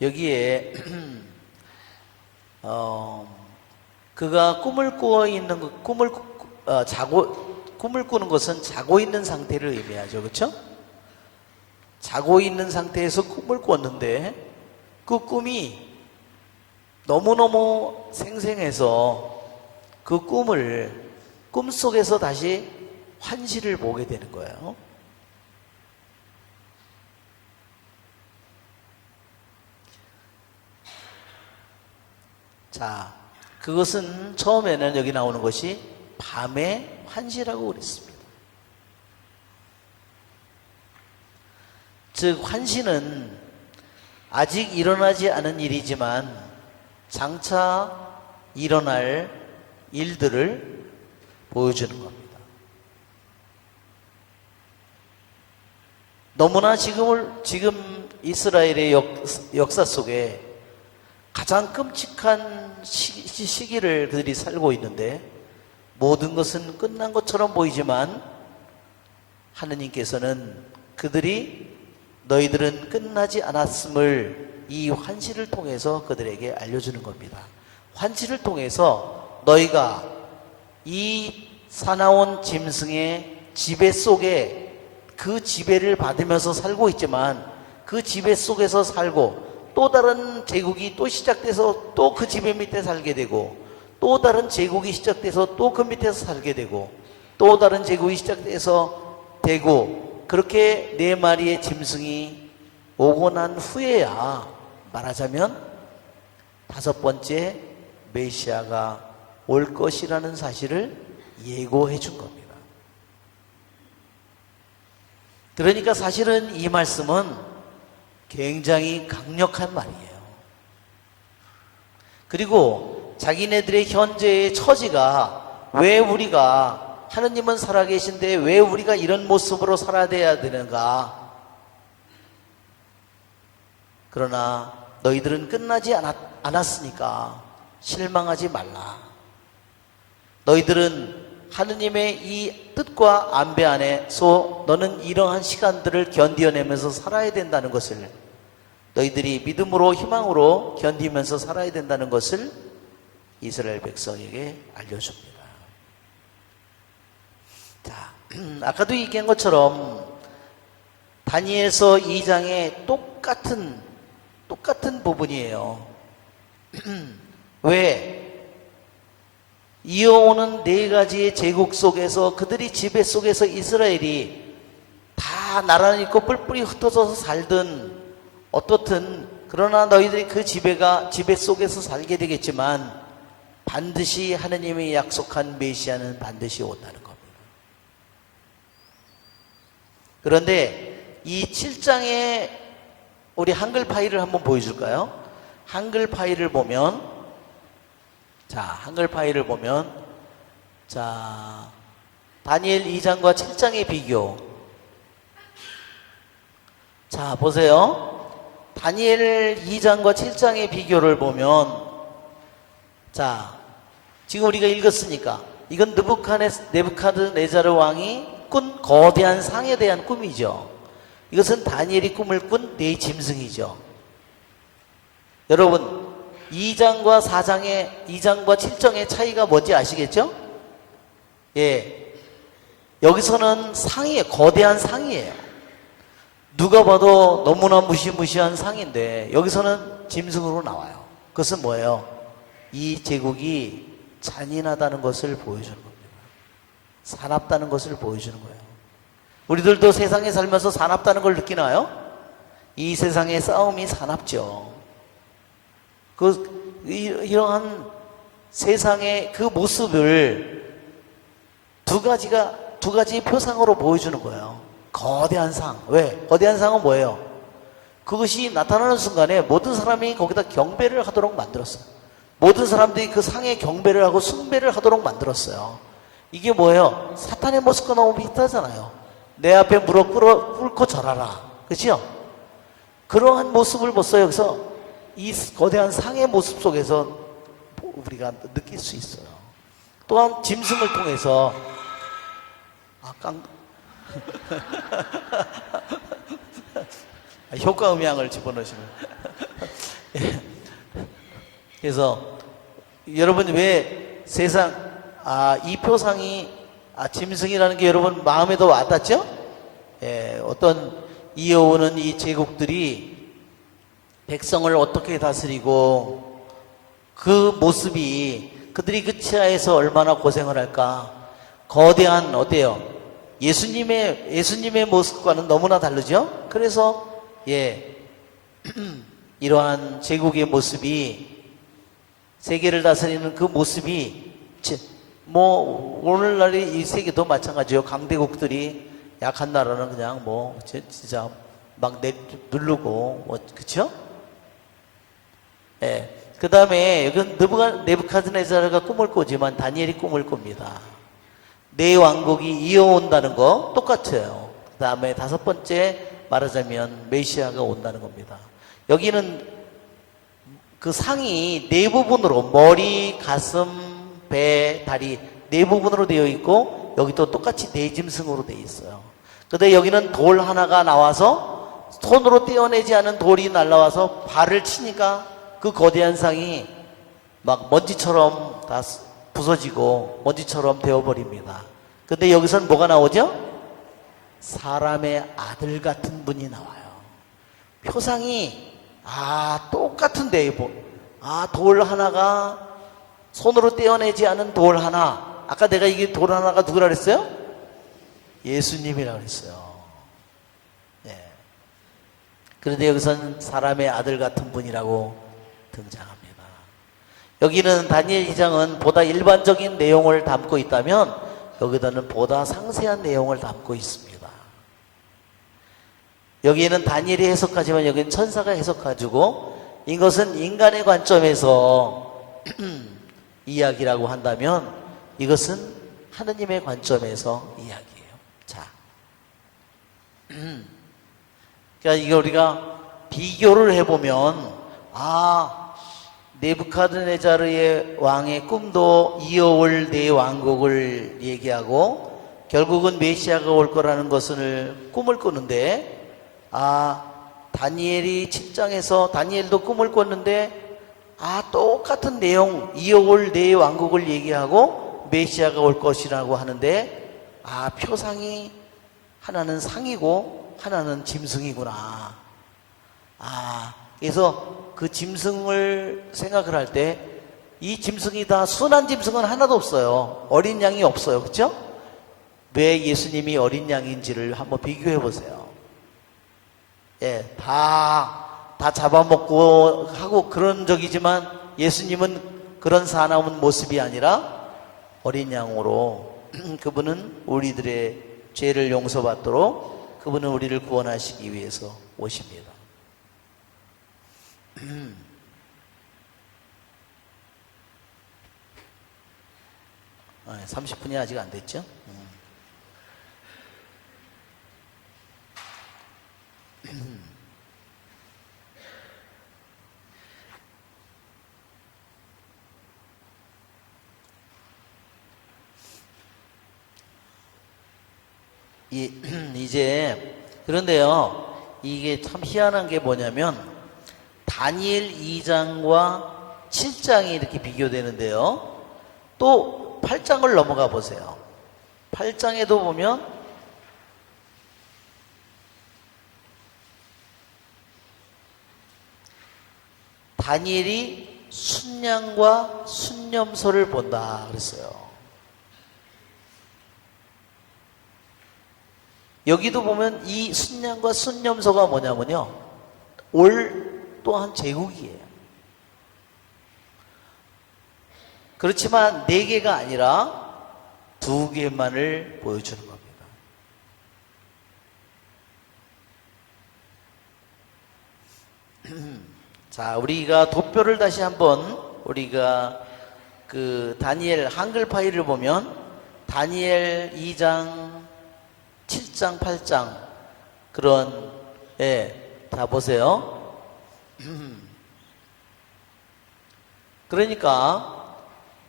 여기에 그가 꿈을 꾸어 있는 꿈을 꾸는 것은 자고 있는 상태를 의미하죠, 그렇죠? 자고 있는 상태에서 꿈을 꿨는데 그 꿈이 너무너무 생생해서 그 꿈을 꿈속에서 다시 환시를 보게 되는 거예요. 자, 그것은 처음에는 여기 나오는 것이 밤의 환시라고 그랬습니다. 즉 환시는 아직 일어나지 않은 일이지만 장차 일어날 일들을 보여주는 겁니다. 너무나 지금 이스라엘의 역사 속에 가장 끔찍한 시기를 그들이 살고 있는데 모든 것은 끝난 것처럼 보이지만 하느님께서는 그들이 너희들은 끝나지 않았음을 이 환시를 통해서 그들에게 알려주는 겁니다. 환시를 통해서 너희가 이 사나운 짐승의 지배 속에 그 지배를 받으면서 살고 있지만 그 지배 속에서 살고 또 다른 제국이 또 시작돼서 또 그 지배 밑에 살게 되고 또 다른 제국이 시작돼서 또 그 밑에서 살게 되고 또 다른 제국이 시작돼서 되고 그렇게 네 마리의 짐승이 오고 난 후에야 말하자면 다섯 번째 메시아가 올 것이라는 사실을 예고해 준 겁니다. 그러니까 사실은 이 말씀은 굉장히 강력한 말이에요. 그리고 자기네들의 현재의 처지가 왜 우리가 하느님은 살아계신데 왜 우리가 이런 모습으로 살아야 되는가? 그러나 너희들은 끝나지 않았으니까 실망하지 말라. 너희들은 하느님의 이 뜻과 안배 안에서 너는 이러한 시간들을 견디어내면서 살아야 된다는 것을 너희들이 믿음으로 희망으로 견디면서 살아야 된다는 것을 이스라엘 백성에게 알려줍니다. 자, 아까도 얘기한 것처럼 다니엘서 2장의 똑같은 부분이에요. 왜? 이어오는 네 가지의 제국 속에서 그들이 지배 속에서 이스라엘이 다 나라는 있고 뿔뿔이 흩어져서 살든 어떻든 그러나 너희들이 그 지배 속에서 살게 되겠지만 반드시 하느님이 약속한 메시아는 반드시 온다는 겁니다. 그런데 이 7장에 우리 한글 파일을 한번 보여줄까요? 한글 파일을 보면 다니엘 2장과 7장의 비교. 자, 보세요. 다니엘 2장과 7장의 비교를 보면, 자, 지금 우리가 읽었으니까 이건 느부갓네자르 왕이 꾼 거대한 상에 대한 꿈이죠. 이것은 다니엘이 꿈을 꾼 네 짐승이죠. 여러분, 2장과 7장의 차이가 뭔지 아시겠죠? 예. 여기서는 상이에요. 거대한 상이에요. 누가 봐도 너무나 무시무시한 상인데 여기서는 짐승으로 나와요. 그것은 뭐예요? 이 제국이 잔인하다는 것을 보여주는 겁니다. 사납다는 것을 보여주는 거예요. 우리들도 세상에 살면서 사납다는 걸 느끼나요? 이 세상의 싸움이 사납죠. 이러한 세상의 그 모습을 두 가지 표상으로 보여주는 거예요. 거대한 상. 왜? 거대한 상은 뭐예요? 그것이 나타나는 순간에 모든 사람이 거기다 경배를 하도록 만들었어요. 모든 사람들이 그 상에 경배를 하고 숭배를 하도록 만들었어요. 이게 뭐예요? 사탄의 모습과 너무 비슷하잖아요. 내 앞에 무릎 꿇고 절하라. 그렇죠? 그러한 모습을 보세요. 여기서 이 거대한 상의 모습 속에서 우리가 느낄 수 있어요. 또한 짐승을 통해서 효과 음향을 집어넣으시면 그래서 여러분 왜 세상 이 표상이 짐승이라는 게 여러분 마음에도 와닿죠? 예, 어떤 이어오는 이 제국들이 백성을 어떻게 다스리고 그 모습이 그들이 그 치하에서 얼마나 고생을 할까. 거대한 어때요? 예수님의 모습과는 너무나 다르죠? 그래서 이러한 제국의 모습이 세계를 다스리는 그 모습이 오늘날의 이 세계도 마찬가지예요. 강대국들이 약한 나라는 그냥 진짜 막 누르고 그쵸? 예. 그 다음에 여기 느부갓네자르가 꿈을 꾸지만 다니엘이 꿈을 꿉니다. 네 왕국이 이어온다는 거 똑같아요. 그 다음에 다섯 번째 말하자면 메시아가 온다는 겁니다. 여기는 그 상이 네 부분으로 머리, 가슴, 배, 다리 네 부분으로 되어 있고 여기도 똑같이 네 짐승으로 되어 있어요. 근데 여기는 돌 하나가 나와서 손으로 떼어내지 않은 돌이 날라와서 발을 치니까 그 거대한 상이 막 먼지처럼 다 부서지고 먼지처럼 되어버립니다. 근데 여기서는 뭐가 나오죠? 사람의 아들 같은 분이 나와요. 표상이 똑같은데 돌 하나가 손으로 떼어내지 않은 돌 하나. 아까 내가 이게 돌 하나가 누구라 그랬어요? 예수님이라고 그랬어요. 예. 그런데 여기서는 사람의 아들 같은 분이라고 등장합니다. 여기는 다니엘 2장은 보다 일반적인 내용을 담고 있다면 여기다는 보다 상세한 내용을 담고 있습니다. 여기에는 다니엘이 해석하지만 여기는 천사가 해석해주고 이것은 인간의 관점에서 이야기라고 한다면 이것은 하느님의 관점에서 이야기예요. 자, 그러니까 이거 우리가 비교를 해보면 느부갓네자르의 왕의 꿈도 이어올 네 왕국을 얘기하고 결국은 메시아가 올 거라는 것을 꿈을 꾸는데 다니엘이 7장에서 다니엘도 꿈을 꿨는데 똑같은 내용, 이어올 네 왕국을 얘기하고 메시아가 올 것이라고 하는데 표상이 하나는 상이고 하나는 짐승이구나. 그래서 그 짐승을 생각을 할 때 이 짐승이 다 순한 짐승은 하나도 없어요. 어린 양이 없어요. 그렇죠? 왜 예수님이 어린 양인지를 한번 비교해 보세요. 다 잡아먹고 하고 그런 적이지만 예수님은 그런 사나운 모습이 아니라 어린 양으로 그분은 우리들의 죄를 용서받도록 그분은 우리를 구원하시기 위해서 오십니다. 30분이 아직 안 됐죠? 이제 그런데요, 이게 참 희한한 게 뭐냐면 다니엘 2장과 7장이 이렇게 비교되는데요, 또 8장을 넘어가 보세요. 8장에도 보면 다니엘이 순양과 순념소를 본다 그랬어요. 여기도 보면 이 순양과 순념소가 뭐냐면요, 올 또한 제국이에요. 그렇지만 4개가 아니라 2개만을 보여주는 겁니다. 자, 우리가 도표를 다시 한번 우리가 그 다니엘 한글 파일을 보면 다니엘 2장, 7장, 8장 그런 다 보세요. 그러니까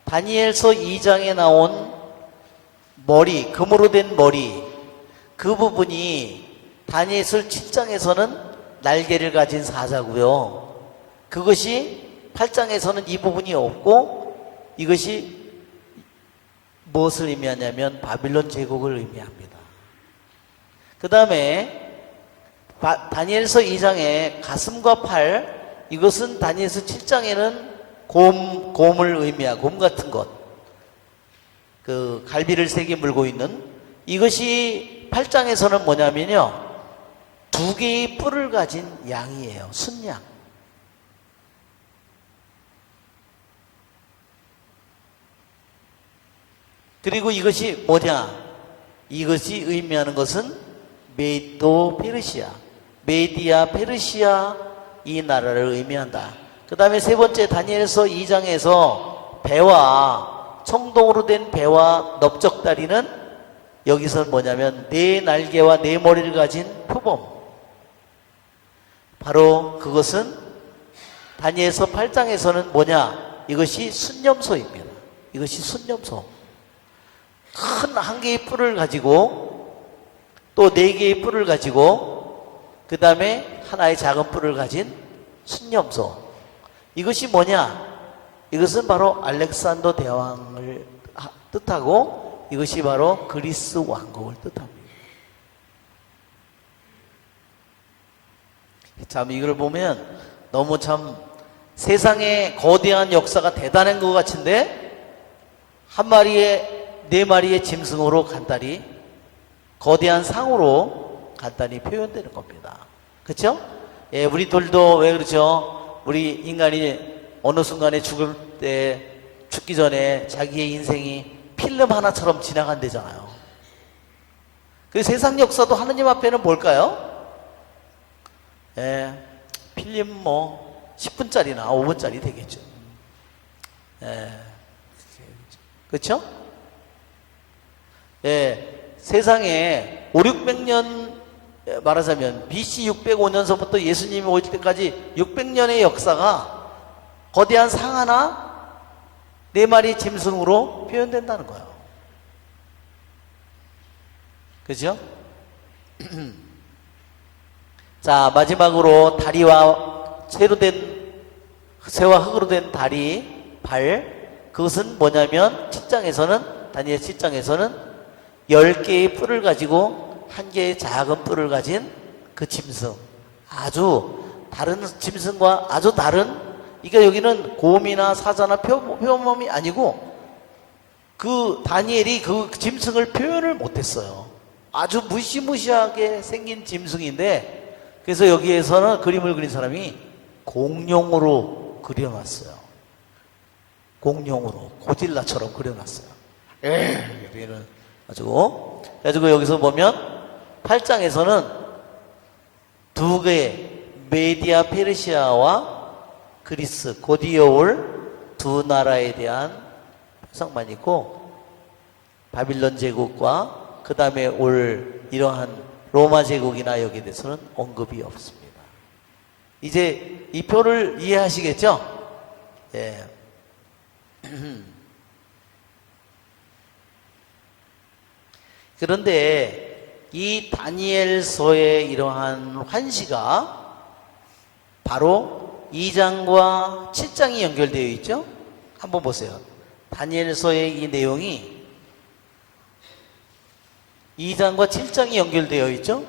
다니엘서 2장에 나온 머리, 금으로 된 머리, 그 부분이 다니엘서 7장에서는 날개를 가진 사자고요. 그것이 8장에서는 이 부분이 없고 이것이 무엇을 의미하냐면 바빌론 제국을 의미합니다. 그 다음에 다니엘서 2장에 가슴과 팔, 이것은 다니엘서 7장에는 곰을 의미하고 곰 같은 것, 그 갈비를 3개 물고 있는, 이것이 8장에서는 뭐냐면요, 2개의 뿔을 가진 양이에요. 순양. 그리고 이것이 뭐냐? 이것이 의미하는 것은 메도 페르시아, 메디아 페르시아, 이 나라를 의미한다. 그 다음에 세 번째 다니엘서 2장에서 배와, 청동으로 된 배와 넓적다리는 여기서 뭐냐면 4날개와 4머리를 가진 표범, 바로 그것은 다니엘서 8장에서는 뭐냐? 이것이 순념소입니다. 이것이 순념소. 큰 1개의 뿔을 가지고 또 4개의 뿔을 가지고 그 다음에 하나의 작은 뿔을 가진 순념소. 이것이 뭐냐? 이것은 바로 알렉산더 대왕을 뜻하고 이것이 바로 그리스 왕국을 뜻합니다. 참 이걸 보면 너무 참 세상에 거대한 역사가 대단한 것 같은데 한 마리의 4마리의 짐승으로 간단히, 거대한 상으로 간단히 표현되는 겁니다. 그렇죠? 예, 우리들도 왜 그렇죠? 우리 인간이 어느 순간에 죽기 전에 자기의 인생이 필름 하나처럼 지나간대잖아요. 그 세상 역사도 하느님 앞에는 뭘까요? 예, 필름 10분짜리나 5분짜리 되겠죠. 예, 그렇죠? 예, 세상에 500~600년, 말하자면 BC 605년서부터 예수님이 오실 때까지 600년의 역사가 거대한 상 하나 4마리 짐승으로 표현된다는 거예요. 그죠? 자, 마지막으로 다리와 새와 흙으로 된 다리, 발. 그것은 뭐냐면 다니엘 7장에서는 10개의 뿔을 가지고 1개의 작은 뿔을 가진 그 짐승. 아주 다른 짐승과 아주 다른, 그러니까 여기는 곰이나 사자나 표범이 아니고 그 다니엘이 그 짐승을 표현을 못했어요. 아주 무시무시하게 생긴 짐승인데, 그래서 여기에서는 그림을 그린 사람이 공룡으로 그려놨어요. 공룡으로 고질라처럼 그려놨어요. 여기는 가지고 여기서 보면 8장에서는 두 개의 메디아 페르시아와 그리스 곧 이어올 두 나라에 대한 표상만 있고, 바빌론 제국과 그 다음에 올 이러한 로마 제국이나 여기에 대해서는 언급이 없습니다. 이제 이 표를 이해하시겠죠? 예. 그런데 이 다니엘서의 이러한 환시가 바로 2장과 7장이 연결되어 있죠? 한번 보세요. 다니엘서의 이 내용이 2장과 7장이 연결되어 있죠?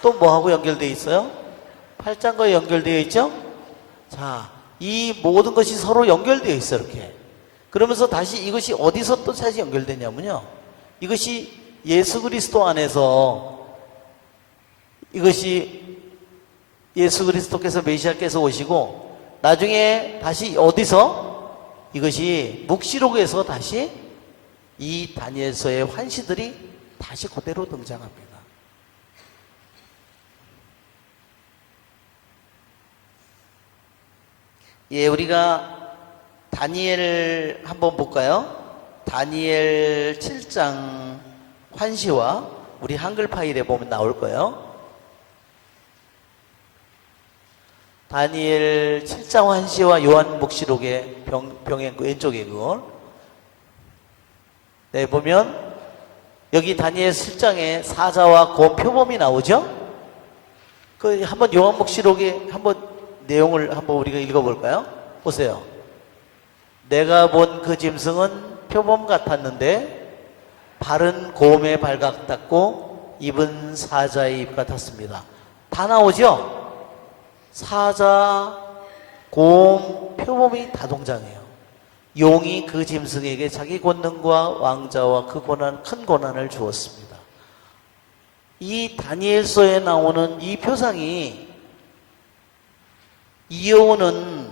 또 뭐하고 연결되어 있어요? 8장과 연결되어 있죠? 자, 이 모든 것이 서로 연결되어 있어요, 이렇게. 그러면서 다시 이것이 어디서 또 다시 연결되냐면요. 이것이 예수 그리스도 안에서, 이것이 예수 그리스도께서 메시아께서 오시고, 나중에 다시 어디서? 이것이 묵시록에서 다시 이 다니엘서의 환시들이 다시 그대로 등장합니다. 예, 우리가 다니엘 한번 볼까요? 다니엘 7장 환시와 우리 한글 파일에 보면 나올 거예요. 다니엘 7장 환시와 요한 묵시록의 병행 왼쪽에 그걸. 네, 보면 여기 다니엘 7장에 사자와 곰 표범이 나오죠? 그 한번 요한복시록에 한번 내용을 한번 우리가 읽어볼까요? 보세요. 내가 본 그 짐승은 표범 같았는데 발은 곰의 발 같았고 입은 사자의 입 같았습니다. 다 나오죠? 사자, 곰, 표범이 다 동장해요. 용이 그 짐승에게 자기 권능과 왕자와 그 큰 고난을 주었습니다. 이 다니엘서에 나오는 이 표상이 이어오는,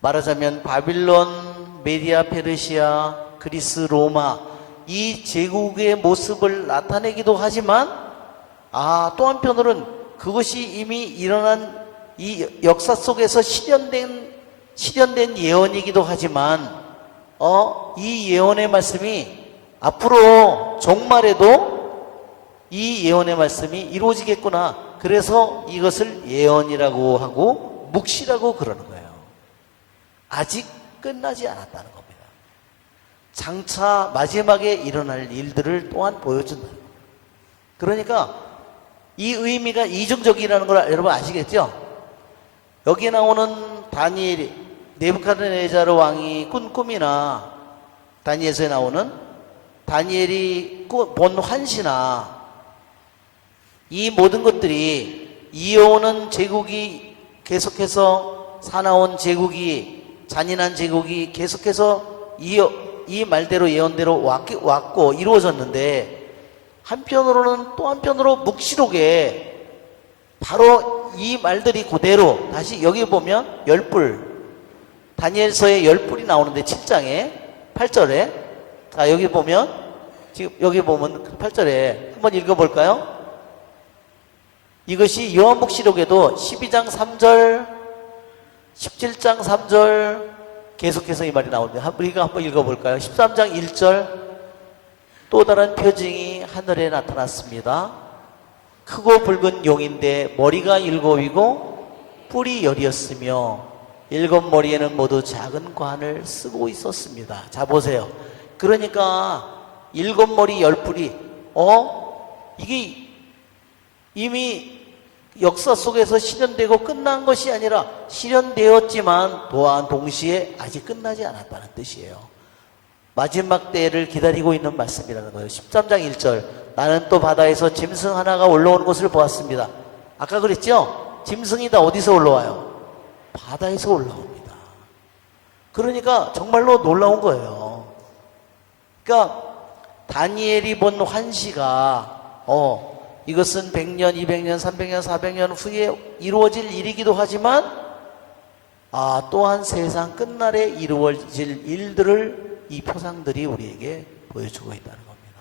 말하자면 바빌론, 메디아 페르시아, 그리스, 로마 이 제국의 모습을 나타내기도 하지만, 또 한편으로는 그것이 이미 일어난 이 역사 속에서 실현된 예언이기도 하지만, 이 예언의 말씀이 앞으로 종말에도 이 예언의 말씀이 이루어지겠구나. 그래서 이것을 예언이라고 하고 묵시라고 그러는 거예요. 아직 끝나지 않았다는 겁니다. 장차 마지막에 일어날 일들을 또한 보여준다는 겁니다. 그러니까 이 의미가 이중적이라는 걸 여러분 아시겠죠? 여기 나오는 다니엘이, 네부카드네자르 왕이 꾼 꿈이나 다니엘서에 나오는 다니엘이 본 환시나 이 모든 것들이 이어오는 제국이 계속해서 사나운 제국이, 잔인한 제국이 계속해서 이 말대로 예언대로 왔고 이루어졌는데, 한편으로는 또 한편으로 묵시록에 바로 이 말들이 그대로 다시 여기 보면 10뿔, 다니엘서에 10뿔이 나오는데 7장에 8절에, 자 여기 보면 지금 여기 보면 8절에 한번 읽어볼까요? 이것이 요한복시록에도 12장 3절, 17장 3절 계속해서 이 말이 나오는데 우리가 한번 읽어볼까요? 13장 1절, 또 다른 표징이 하늘에 나타났습니다. 크고 붉은 용인데 머리가 7이고 뿔이 10이었으며 7머리에는 모두 작은 관을 쓰고 있었습니다. 자 보세요. 그러니까 7머리 10뿔이 이게 이미 역사 속에서 실현되고 끝난 것이 아니라 실현되었지만 또한 동시에 아직 끝나지 않았다는 뜻이에요. 마지막 때를 기다리고 있는 말씀이라는 거예요. 13장 1절. 나는 또 바다에서 짐승 하나가 올라오는 것을 보았습니다. 아까 그랬죠? 짐승이 다 어디서 올라와요? 바다에서 올라옵니다. 그러니까 정말로 놀라운 거예요. 그러니까 다니엘이 본 환시가 이것은 100년, 200년, 300년, 400년 후에 이루어질 일이기도 하지만 또한 세상 끝날에 이루어질 일들을 이 표상들이 우리에게 보여주고 있다는 겁니다.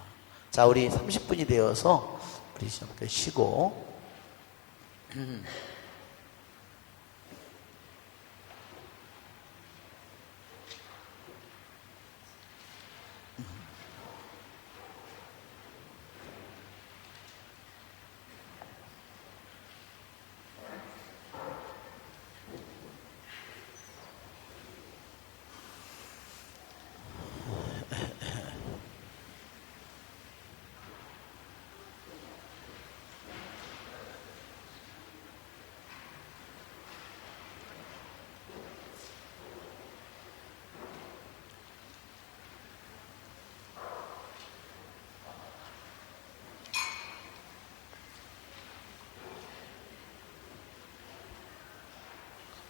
자, 우리 30분이 되어서 우리 좀 쉬고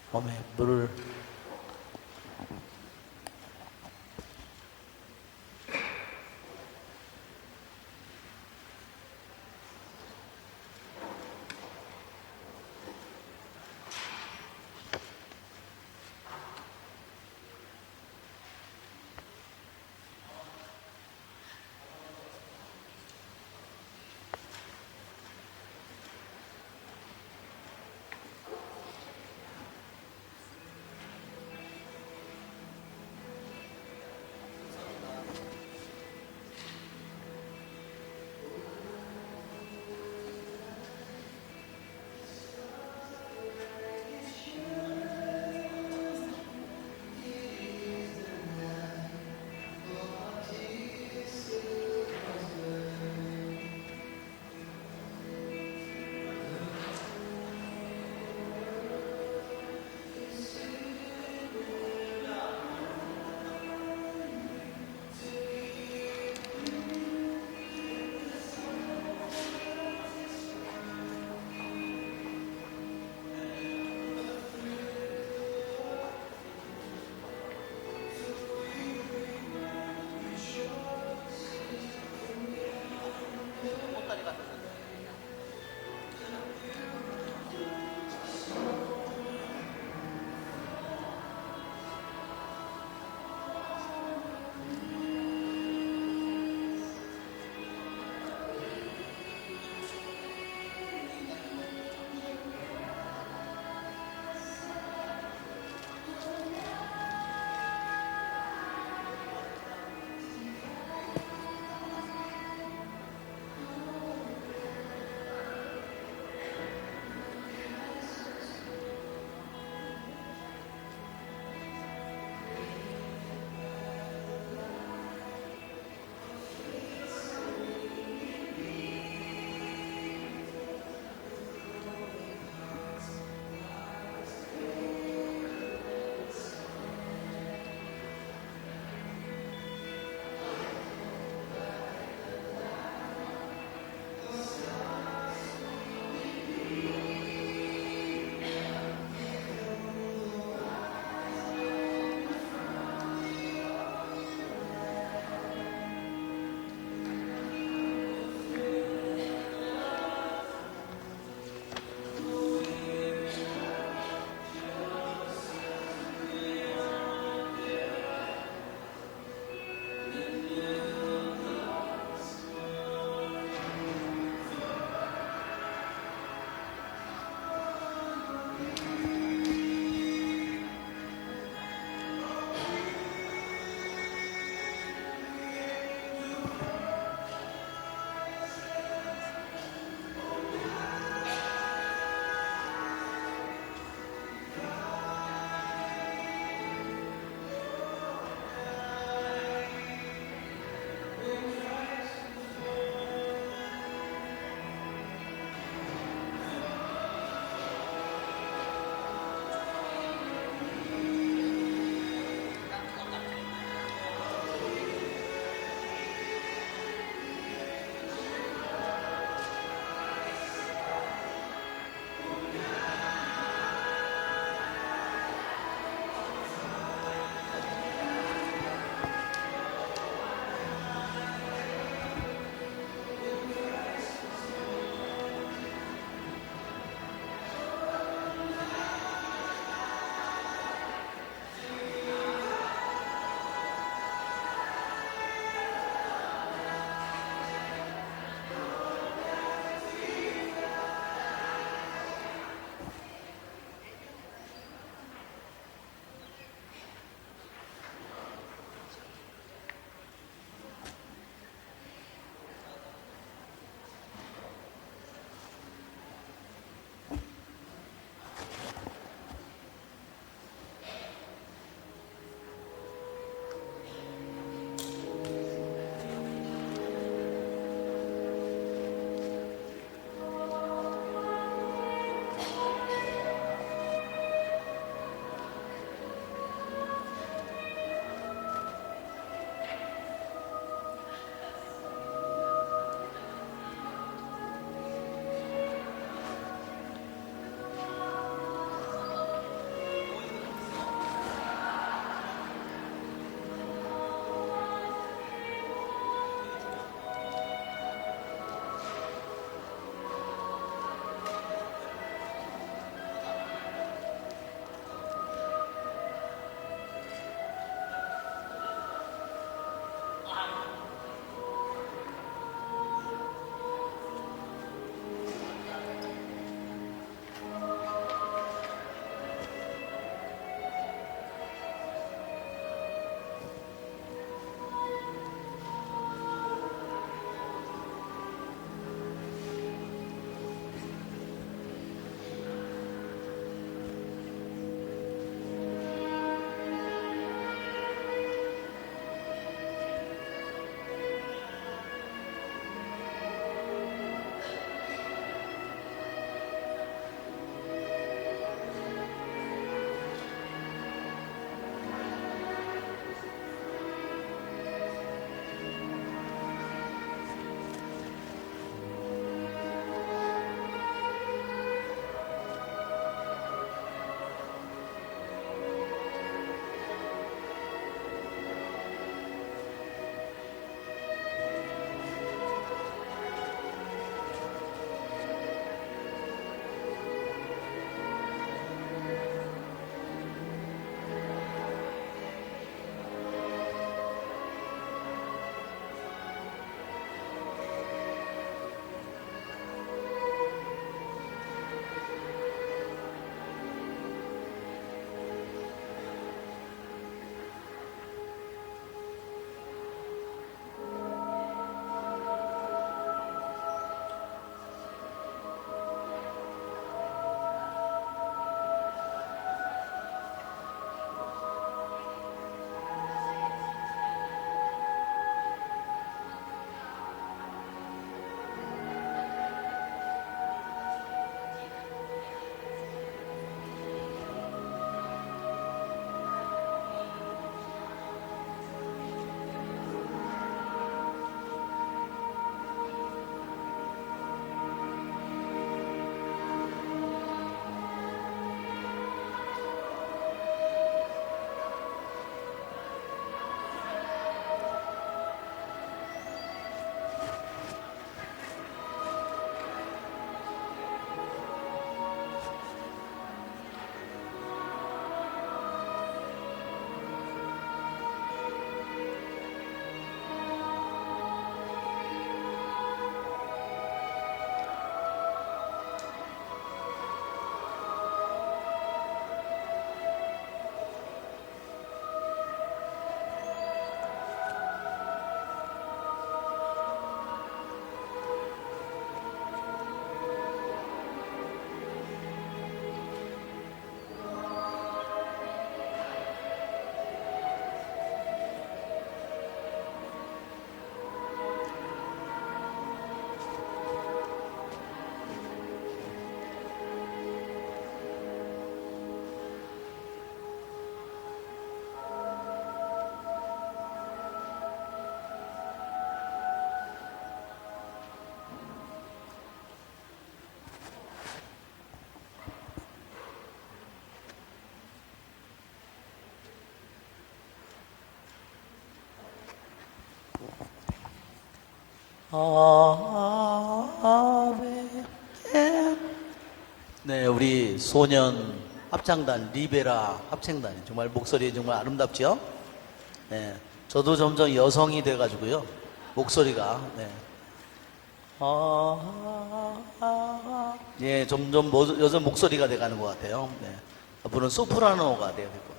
몸에 물을 네, 우리 소년 합창단 리베라 합창단이 정말 목소리 정말 아름답죠? 네, 저도 점점 여성이 돼가지고요 목소리가 네. 예, 점점 여성 목소리가 돼가는 것 같아요. 네. 앞으로는 소프라노가 돼야 될 것 같아요.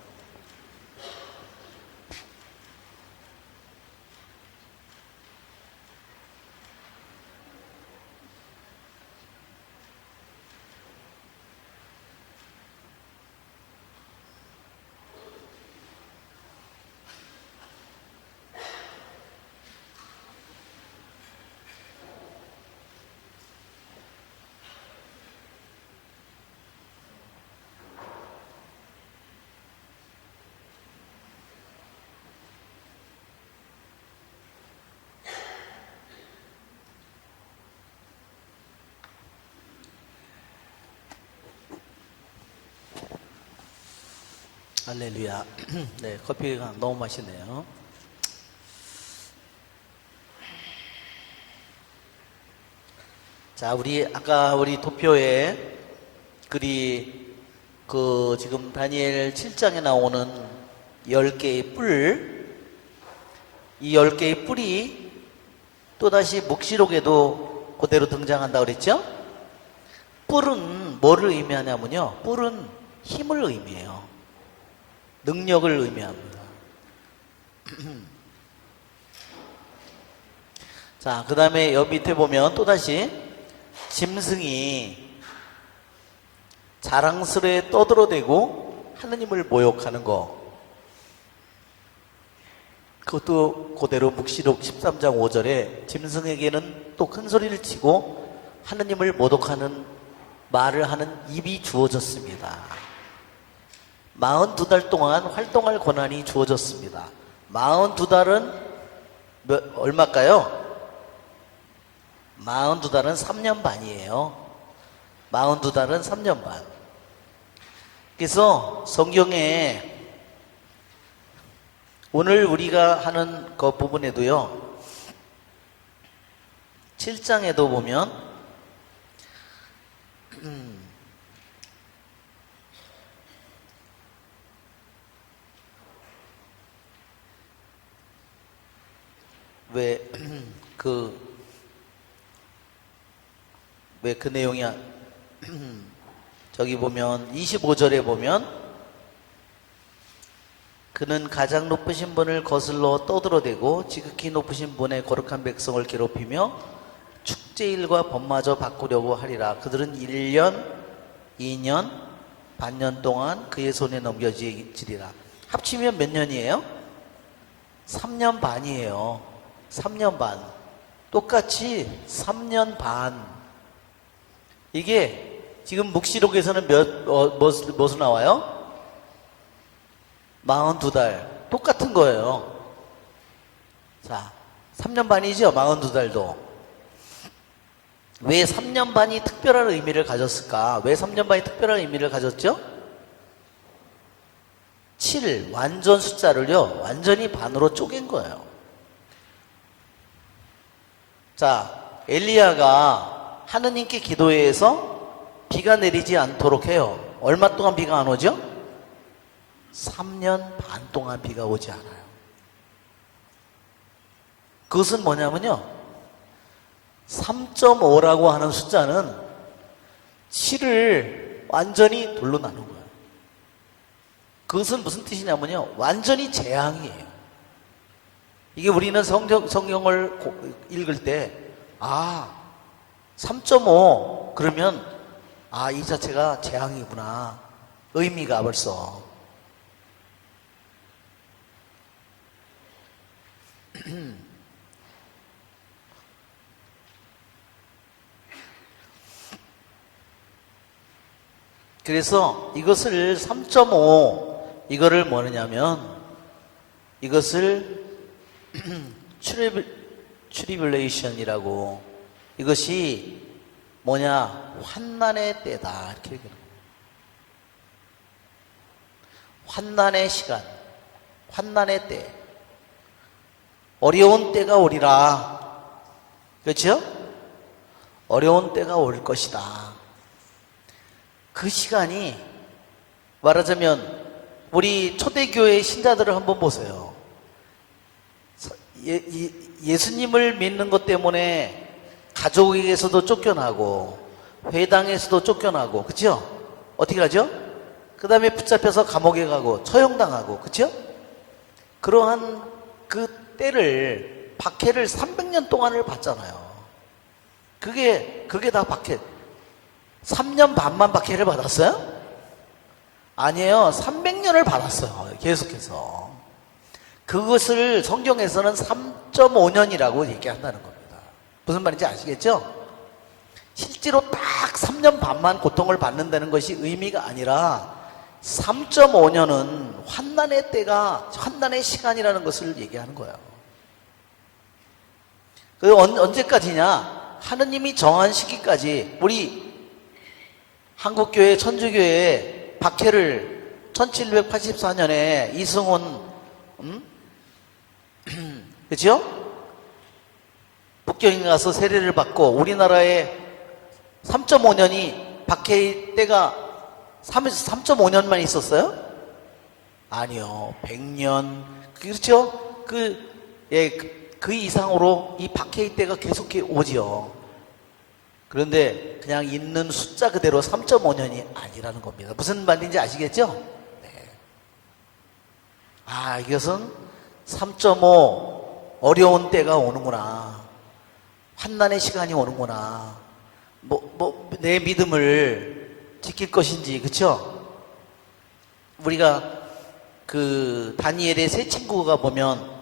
할렐루야. 네, 커피가 너무 맛있네요. 자, 아까 우리 도표에 글이 지금 다니엘 7장에 나오는 10개의 뿔, 이 10개의 뿔이 또다시 묵시록에도 그대로 등장한다고 그랬죠? 뿔은 뭐를 의미하냐면요. 뿔은 힘을 의미해요. 능력을 의미합니다. 자, 그 다음에 여기 밑에 보면 또다시 짐승이 자랑스레 떠들어대고 하느님을 모욕하는 거. 그것도 그대로 묵시록 13장 5절에 짐승에게는 또 큰 소리를 치고 하느님을 모독하는 말을 하는 입이 주어졌습니다. 42달 동안 활동할 권한이 주어졌습니다. 42달은 얼마일까요? 42달은 3년 반이에요. 42달은 3년 반. 그래서 성경에 오늘 우리가 하는 그 부분에도요, 7장에도 보면 왜 그 내용이야? 저기 보면 25절에 보면 그는 가장 높으신 분을 거슬러 떠들어대고 지극히 높으신 분의 거룩한 백성을 괴롭히며 축제일과 법마저 바꾸려고 하리라. 그들은 1년, 2년, 반년 동안 그의 손에 넘겨지리라. 합치면 몇 년이에요? 3년 반이에요. 3년 반. 똑같이 3년 반. 이게 지금 묵시록에서는 무엇으로 나와요? 42달. 똑같은 거예요. 자, 3년 반이죠? 42달도. 왜 3년 반이 특별한 의미를 가졌을까? 왜 3년 반이 특별한 의미를 가졌죠? 7, 완전 숫자를요, 완전히 반으로 쪼갠 거예요. 자, 엘리야가 하느님께 기도해서 비가 내리지 않도록 해요. 얼마 동안 비가 안 오죠? 3년 반 동안 비가 오지 않아요. 그것은 뭐냐면요, 3.5라고 하는 숫자는 7을 완전히 돌로 나눈 거예요. 그것은 무슨 뜻이냐면요, 완전히 재앙이에요. 이게 우리는 성경을 읽을 때 3.5 그러면 이 자체가 재앙이구나, 의미가 벌써. 그래서 이것을 3.5 이거를 뭐냐면 이것을 트리블레이션이라고, 이것이 뭐냐, 환난의 때다 이렇게 얘기해요. 환난의 시간, 환난의 때, 어려운 때가 오리라. 그렇죠? 어려운 때가 올 것이다. 그 시간이 말하자면 우리 초대교회 신자들을 한번 보세요. 예수님을 믿는 것 때문에 가족에게서도 쫓겨나고 회당에서도 쫓겨나고, 그렇죠? 어떻게 하죠? 그 다음에 붙잡혀서 감옥에 가고 처형당하고, 그렇죠? 그러한 그 때를, 박해를 300년 동안을 받잖아요. 그게 다 박해. 3년 반만 박해를 받았어요? 아니에요. 300년을 받았어요. 계속해서. 그것을 성경에서는 3.5년이라고 얘기한다는 겁니다. 무슨 말인지 아시겠죠? 실제로 딱 3년 반만 고통을 받는다는 것이 의미가 아니라 3.5년은 환난의 때가, 환난의 시간이라는 것을 얘기하는 거예요. 그 언제까지냐? 하느님이 정한 시기까지. 우리 한국교회, 천주교회 박해를 1784년에 이승훈, 그렇죠? 북경에 가서 세례를 받고 우리나라에 3.5년이 박해의 때가 3.5년만 있었어요? 아니요. 100년. 그렇죠? 그 이상으로 이 박해의 때가 계속해 오지요. 그런데 그냥 있는 숫자 그대로 3.5년이 아니라는 겁니다. 무슨 말인지 아시겠죠? 네. 이것은 3.5 어려운 때가 오는구나. 환난의 시간이 오는구나. 내 믿음을 지킬 것인지, 그쵸? 우리가 그 다니엘의 세 친구가 보면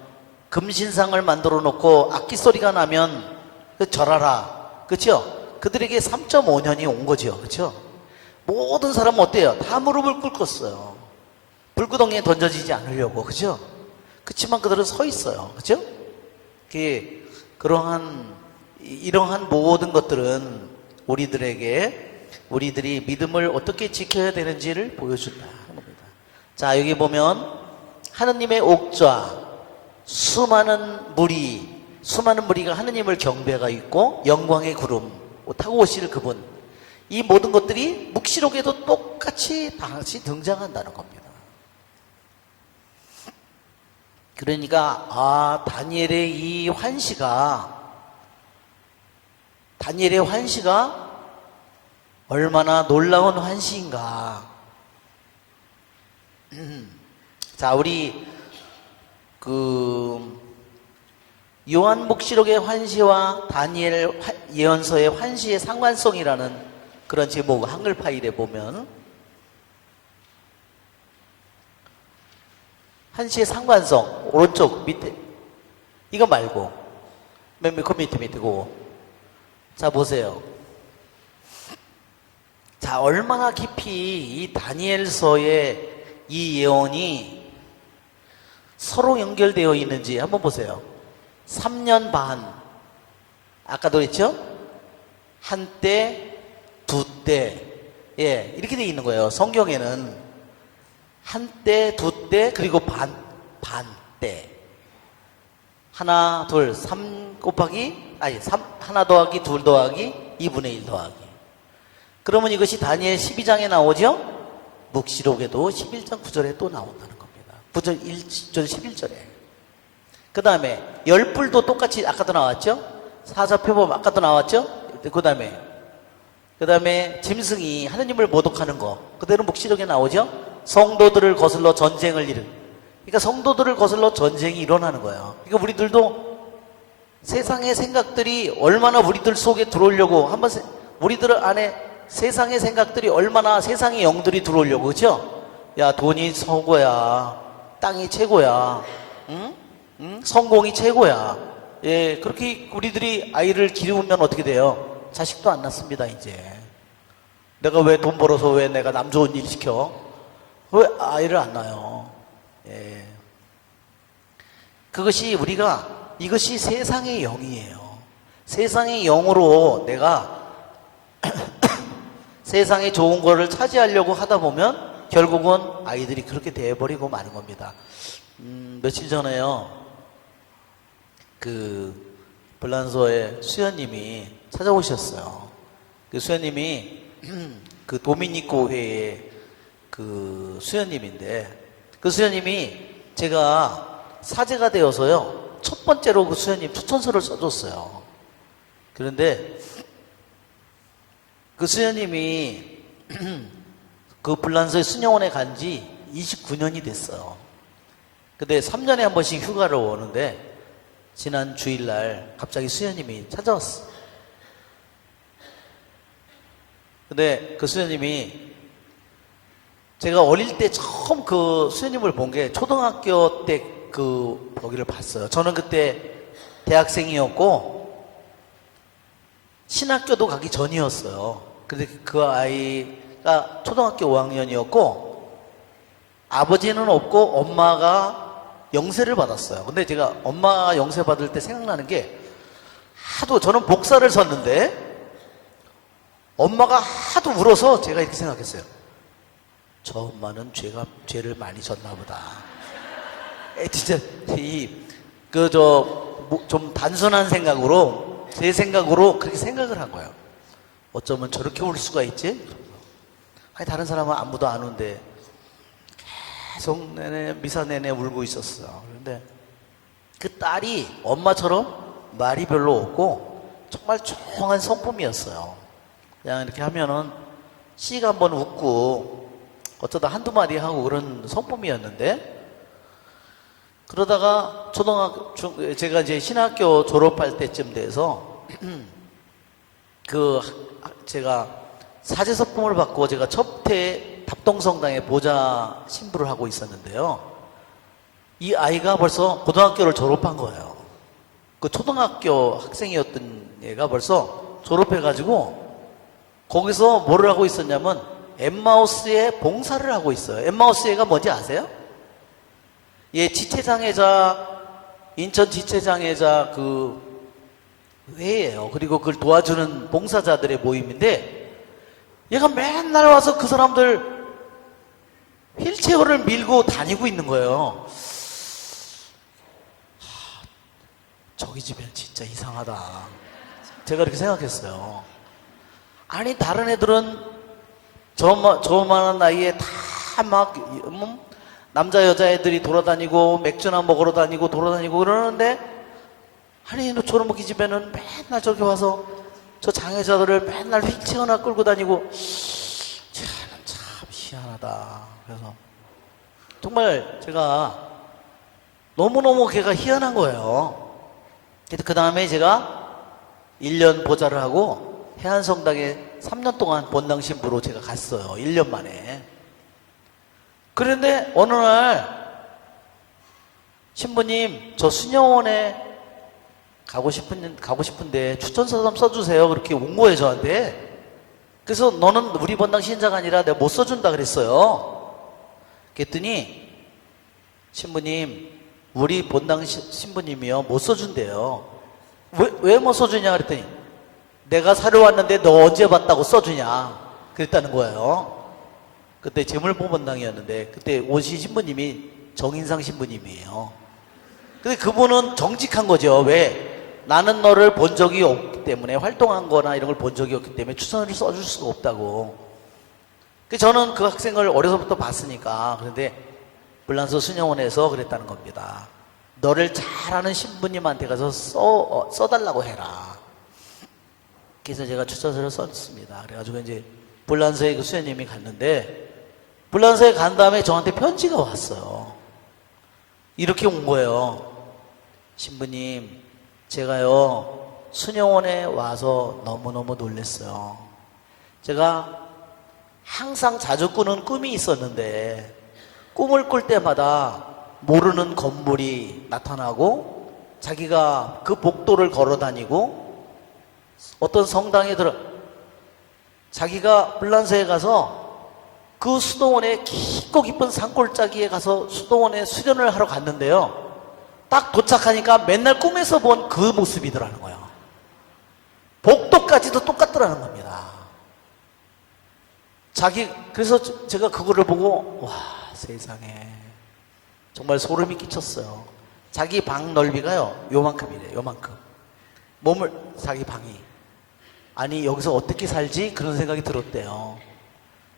금신상을 만들어 놓고 악기 소리가 나면 절하라. 그쵸? 그들에게 3.5년이 온 거죠. 그쵸? 모든 사람은 어때요? 다 무릎을 꿇었어요. 불구덩이에 던져지지 않으려고. 그죠? 그치만 그들은 서 있어요. 그죠? 이러한 모든 것들은 우리들이 믿음을 어떻게 지켜야 되는지를 보여준다 하는 겁니다. 자, 여기 보면 하느님의 옥좌, 수많은 무리가 하느님을 경배가 있고 영광의 구름, 타고 오실 그분, 이 모든 것들이 묵시록에도 똑같이 다시 등장한다는 겁니다. 그러니까 다니엘의 이 환시가 얼마나 놀라운 환시인가. 자, 우리 요한묵시록의 환시와 다니엘 예언서의 환시의 상관성이라는 그런 제목, 한글 파일에 보면 환시의 상관성, 오른쪽 밑에 이거 말고 맨 밑이고, 자 보세요. 자, 얼마나 깊이 이 다니엘서의 이 예언이 서로 연결되어 있는지 한번 보세요. 3년 반, 아까도 했죠? 한때, 두때, 이렇게 되어 있는 거예요. 성경에는 한때, 두때, 그리고 반때. 하나, 둘, 3 곱하기, 하나 더하기, 둘 더하기, 2분의 1 더하기. 그러면 이것이 다니엘 12장에 나오죠? 묵시록에도 11장 9절에 또 나온다는 겁니다. 9절, 1절, 11절에. 그 다음에 열불도 똑같이 아까도 나왔죠? 사자표범 아까도 나왔죠? 그 다음에 짐승이 하느님을 모독하는 거 그대로 묵시록에 나오죠? 성도들을 거슬러 전쟁을 그러니까 성도들을 거슬러 전쟁이 일어나는 거예요. 그러니까 우리들도 세상의 생각들이 얼마나 우리들 속에 들어오려고 우리들 안에 세상의 생각들이 얼마나 세상의 영들이 들어오려고, 그죠? 야, 돈이 최고야, 땅이 최고야, 성공이 최고야. 그렇게 우리들이 아이를 기르면 어떻게 돼요? 자식도 안 낳습니다. 이제 내가 왜 돈 벌어서 왜 내가 남 좋은 일 시켜? 왜 아이를 안 낳아요? 이것이 세상의 영이에요. 세상의 영으로 내가 세상에 좋은 거를 차지하려고 하다 보면 결국은 아이들이 그렇게 돼버리고 마는 겁니다. 며칠 전에요, 불란서의 수녀님이 찾아오셨어요. 그 수녀님이 그 도미니코 회의 그 수녀님인데, 그 수녀님이 제가 사제가 되어서요 첫 번째로 그 수녀님 추천서를 써줬어요. 그런데 그 수녀님이 그 불란서의 수녀원에 간 지 29년이 됐어요. 근데 3년에 한 번씩 휴가를 오는데 지난 주일날 갑자기 수녀님이 찾아왔어. 근데 그 수녀님이, 제가 어릴 때 처음 그 수녀님을 본 게 초등학교 때 그 거기를 봤어요. 저는 그때 대학생이었고 신학교도 가기 전이었어요. 근데 그 아이가 초등학교 5학년이었고 아버지는 없고 엄마가 영세를 받았어요. 근데 제가 엄마 영세 받을 때 생각나는 게, 하도 저는 복사를 섰는데 엄마가 하도 울어서 제가 이렇게 생각했어요. 저 엄마는 죄를 많이 졌나 보다. 진짜 좀 단순한 생각으로, 제 생각으로 그렇게 생각을 한 거예요. 어쩌면 저렇게 울 수가 있지? 아니, 다른 사람은 아무도 안 우는데 계속 미사 내내 울고 있었어요. 그런데 그 딸이 엄마처럼 말이 별로 없고 정말 조용한 성품이었어요. 그냥 이렇게 하면은 씩 한번 웃고 어쩌다 한두 마디 하고 그런 성품이었는데, 그러다가 제가 이제 신학교 졸업할 때쯤 돼서 제가 사제서품을 받고 제가 첩태 답동성당에 보좌 신부를 하고 있었는데요. 이 아이가 벌써 고등학교를 졸업한 거예요. 그 초등학교 학생이었던 얘가 벌써 졸업해가지고 거기서 뭐를 하고 있었냐면 엠마우스의 봉사를 하고 있어요. 엠마우스회가 뭔지 아세요? 예, 지체장애자, 인천 지체장애자 그 회예요. 그리고 그걸 도와주는 봉사자들의 모임인데, 얘가 맨날 와서 그 사람들 휠체어를 밀고 다니고 있는 거예요. 저기 집엔 진짜 이상하다. 제가 그렇게 생각했어요. 아니, 다른 애들은 저만한 나이에 다 막 남자 여자애들이 돌아다니고 맥주나 먹으러 다니고 돌아다니고 그러는데, 아니 저런 이 집에는 맨날 저렇게 와서 저 장애자들을 맨날 휠체어나 끌고 다니고, 쟤는 참 희한하다. 그래서 정말 제가 너무너무 걔가 희한한 거예요. 그래서 그 다음에 제가 1년 보좌를 하고 해안성당에 3년 동안 본당 신부로 제가 갔어요. 1년 만에. 그런데 어느 날 신부님, 저 수녀원에 가고 싶은데 추천서 좀 써주세요. 그렇게 온 거예요, 저한테. 그래서 너는 우리 본당 신자가 아니라 내가 못 써준다 그랬어요. 그랬더니 신부님, 우리 본당 신부님이요 못 써준대요. 왜 못 써주냐 그랬더니, 내가 사러 왔는데 너 언제 봤다고 써주냐 그랬다는 거예요. 그때 재물보본당이었는데 그때 오신 신부님이 정인상 신부님이에요. 근데 그분은 정직한 거죠. 왜? 나는 너를 본 적이 없기 때문에, 활동한 거나 이런 걸 본 적이 없기 때문에 추천을 써줄 수가 없다고. 저는 그 학생을 어려서부터 봤으니까. 그런데 불란서 수녀원에서 그랬다는 겁니다. 너를 잘 아는 신부님한테 가서 써달라고 해라. 그래서 제가 추천서를 썼습니다. 그래가지고 이제 불란서에 그 수녀님이 갔는데, 불란서에 간 다음에 저한테 편지가 왔어요. 이렇게 온 거예요. 신부님, 제가요 수녀원에 와서 너무너무 놀랐어요. 제가 항상 자주 꾸는 꿈이 있었는데 꿈을 꿀 때마다 모르는 건물이 나타나고 자기가 그 복도를 걸어 다니고 어떤 성당에 자기가 불란서에 가서 그 수도원의 깊고 깊은 산골짜기에 가서 수도원에 수련을 하러 갔는데요, 딱 도착하니까 맨날 꿈에서 본 그 모습이더라는 거예요. 복도까지도 똑같더라는 겁니다. 그래서 제가 그거를 보고, 와, 세상에 정말 소름이 끼쳤어요. 자기 방 넓이가요 요만큼이래요. 요만큼. 몸을, 자기 방이. 아니, 여기서 어떻게 살지? 그런 생각이 들었대요.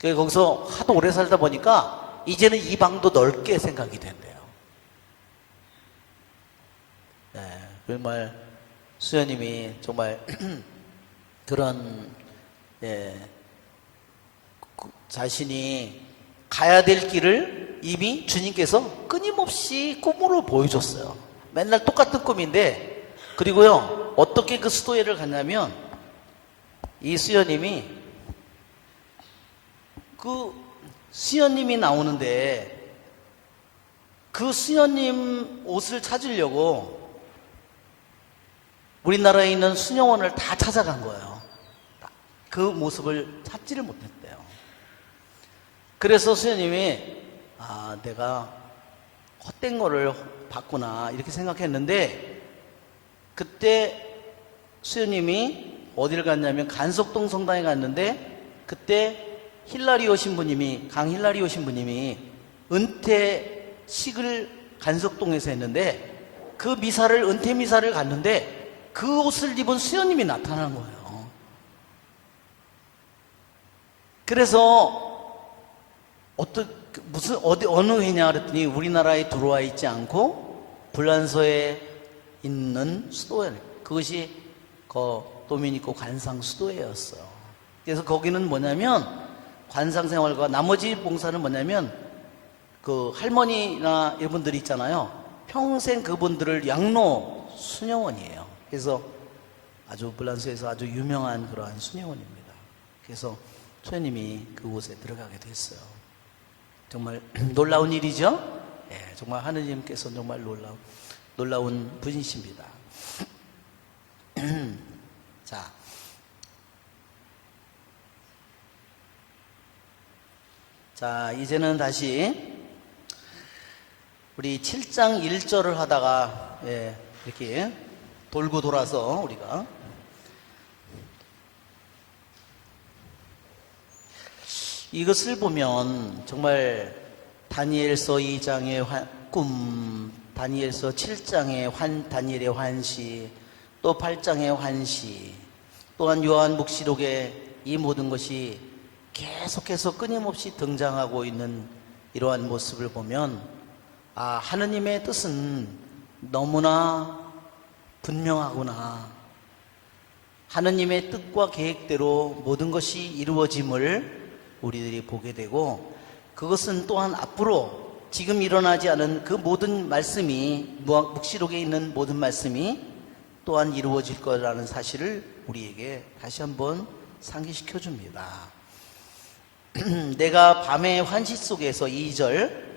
거기서 하도 오래 살다 보니까 이제는 이 방도 넓게 생각이 된대요. 네, 정말 수녀님이 정말 그런, 자신이 가야 될 길을 이미 주님께서 끊임없이 꿈으로 보여줬어요. 맨날 똑같은 꿈인데, 그리고요, 어떻게 그 수도회를 갔냐면, 이 수녀님이, 그 수녀님이 나오는데, 그 수녀님 옷을 찾으려고 우리나라에 있는 수녀원을 다 찾아간 거예요. 그 모습을 찾지를 못했대요. 그래서 수녀님이, 내가 헛된 거를 봤구나, 이렇게 생각했는데, 그때 수녀님이 어디를 갔냐면 간석동 성당에 갔는데, 그때 힐라리오 신부님이, 강힐라리오 신부님이 은퇴식을 간석동에서 했는데, 그 미사를, 은퇴 미사를 갔는데 그 옷을 입은 수녀님이 나타난 거예요. 그래서 어느 회냐 그랬더니 우리나라에 들어와 있지 않고 불란서에 있는 수도회, 그것이 도미니코 관상 수도회였어요. 그래서 거기는 뭐냐면, 관상 생활과 나머지 봉사는 뭐냐면, 그 할머니나 이분들이 있잖아요, 평생 그분들을 양로 수녀원이에요. 그래서 아주 불란서에서 아주 유명한 그러한 수녀원입니다. 그래서 수녀님이 그곳에 들어가게 됐어요. 정말 놀라운 일이죠? 예, 정말 하느님께서 정말 놀라운 분이십니다. 자, 이제는 다시 우리 7장 1절을 하다가, 이렇게 돌고 돌아서 우리가 이것을 보면 정말 다니엘서 2장의 꿈, 다니엘서 7장의 다니엘의 환시, 또 8장의 환시, 또한 요한묵시록에 이 모든 것이 계속해서 끊임없이 등장하고 있는 이러한 모습을 보면, 하느님의 뜻은 너무나 분명하구나. 하느님의 뜻과 계획대로 모든 것이 이루어짐을 우리들이 보게 되고, 그것은 또한 앞으로 지금 일어나지 않은 그 모든 말씀이, 묵시록에 있는 모든 말씀이 또한 이루어질 거라는 사실을 우리에게 다시 한번 상기시켜 줍니다. 내가 밤의 환시 속에서 2절,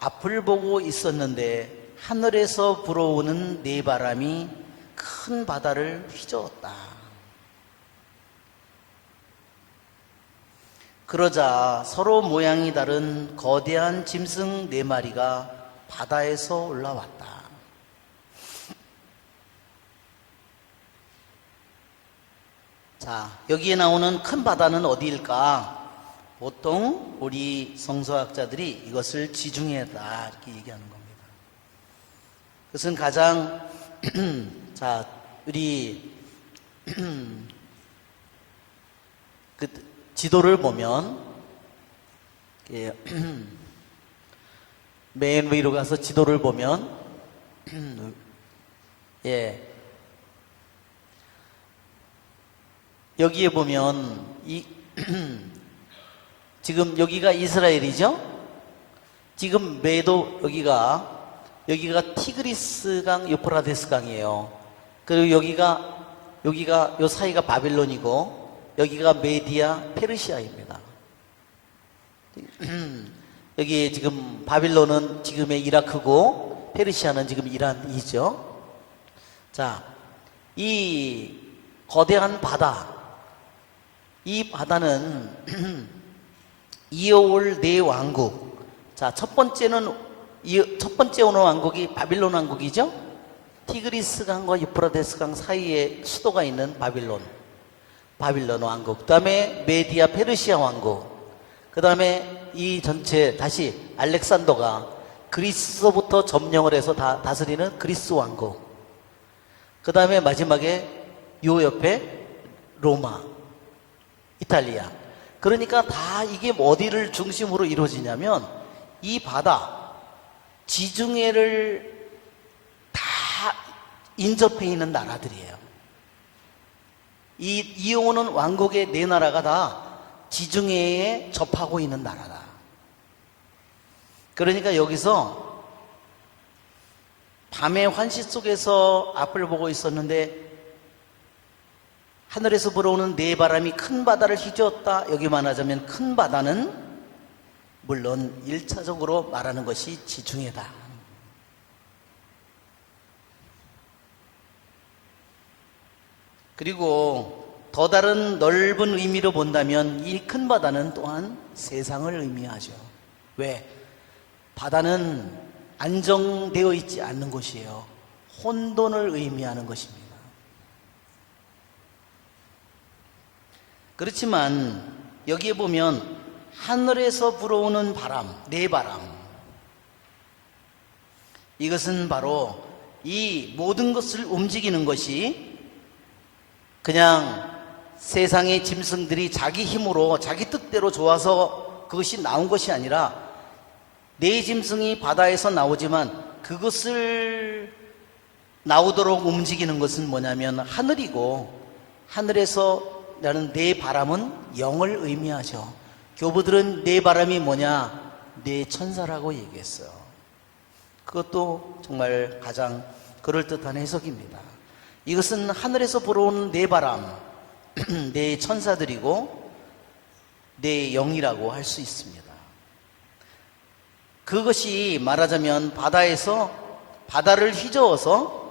앞을 보고 있었는데 하늘에서 불어오는 네 바람이 큰 바다를 휘저었다. 그러자 서로 모양이 다른 거대한 짐승 4마리가 바다에서 올라왔다. 자, 여기에 나오는 큰 바다는 어디일까? 보통 우리 성서학자들이 이것을 지중해다 이렇게 얘기하는 겁니다. 그것은 가장 자, 우리 그 지도를 보면, 맨 위로 가서 지도를 보면, 여기에 보면 지금 여기가 이스라엘이죠? 지금 매도 여기가 티그리스 강, 유프라데스 강이에요. 그리고 여기가 요 사이가 바빌론이고, 여기가 메디아 페르시아입니다. 여기 지금 바빌론은 지금의 이라크고, 페르시아는 지금 이란이죠. 자, 이 거대한 바다, 이 바다는 이어올 네 왕국. 자, 첫 번째 오는 왕국이 바빌론 왕국이죠. 티그리스 강과 유프라데스 강 사이에 수도가 있는 바빌론 왕국. 그 다음에 메디아 페르시아 왕국. 그 다음에 이 전체 다시 알렉산더가 그리스로부터 점령을 해서 다스리는 그리스 왕국. 그 다음에 마지막에 요 옆에 로마, 이탈리아. 그러니까 다 이게 어디를 중심으로 이루어지냐면 이 바다, 지중해를 다 인접해 있는 나라들이에요. 이 이용호는 왕국의 네 나라가 다 지중해에 접하고 있는 나라다. 그러니까 여기서 밤의 환시 속에서 앞을 보고 있었는데 하늘에서 불어오는 네 바람이 큰 바다를 휘저었다. 여기만 하자면 큰 바다는 물론 1차적으로 말하는 것이 지중해다. 그리고 더 다른 넓은 의미로 본다면 이 큰 바다는 또한 세상을 의미하죠. 왜? 바다는 안정되어 있지 않는 곳이에요. 혼돈을 의미하는 것입니다. 그렇지만 여기에 보면 하늘에서 불어오는 바람, 네 바람, 이것은 바로 이 모든 것을 움직이는 것이 그냥 세상의 짐승들이 자기 힘으로 자기 뜻대로 좋아서 그것이 나온 것이 아니라 네 짐승이 바다에서 나오지만 그것을 나오도록 움직이는 것은 뭐냐면 하늘이고, 하늘에서 나는 네 바람은 영을 의미하죠. 교부들은 네 바람이 뭐냐? 네 천사라고 얘기했어요. 그것도 정말 가장 그럴듯한 해석입니다. 이것은 하늘에서 불어오는 네 바람, 네 천사들이고 네 영이라고 할 수 있습니다. 그것이 말하자면 바다에서 바다를 휘저어서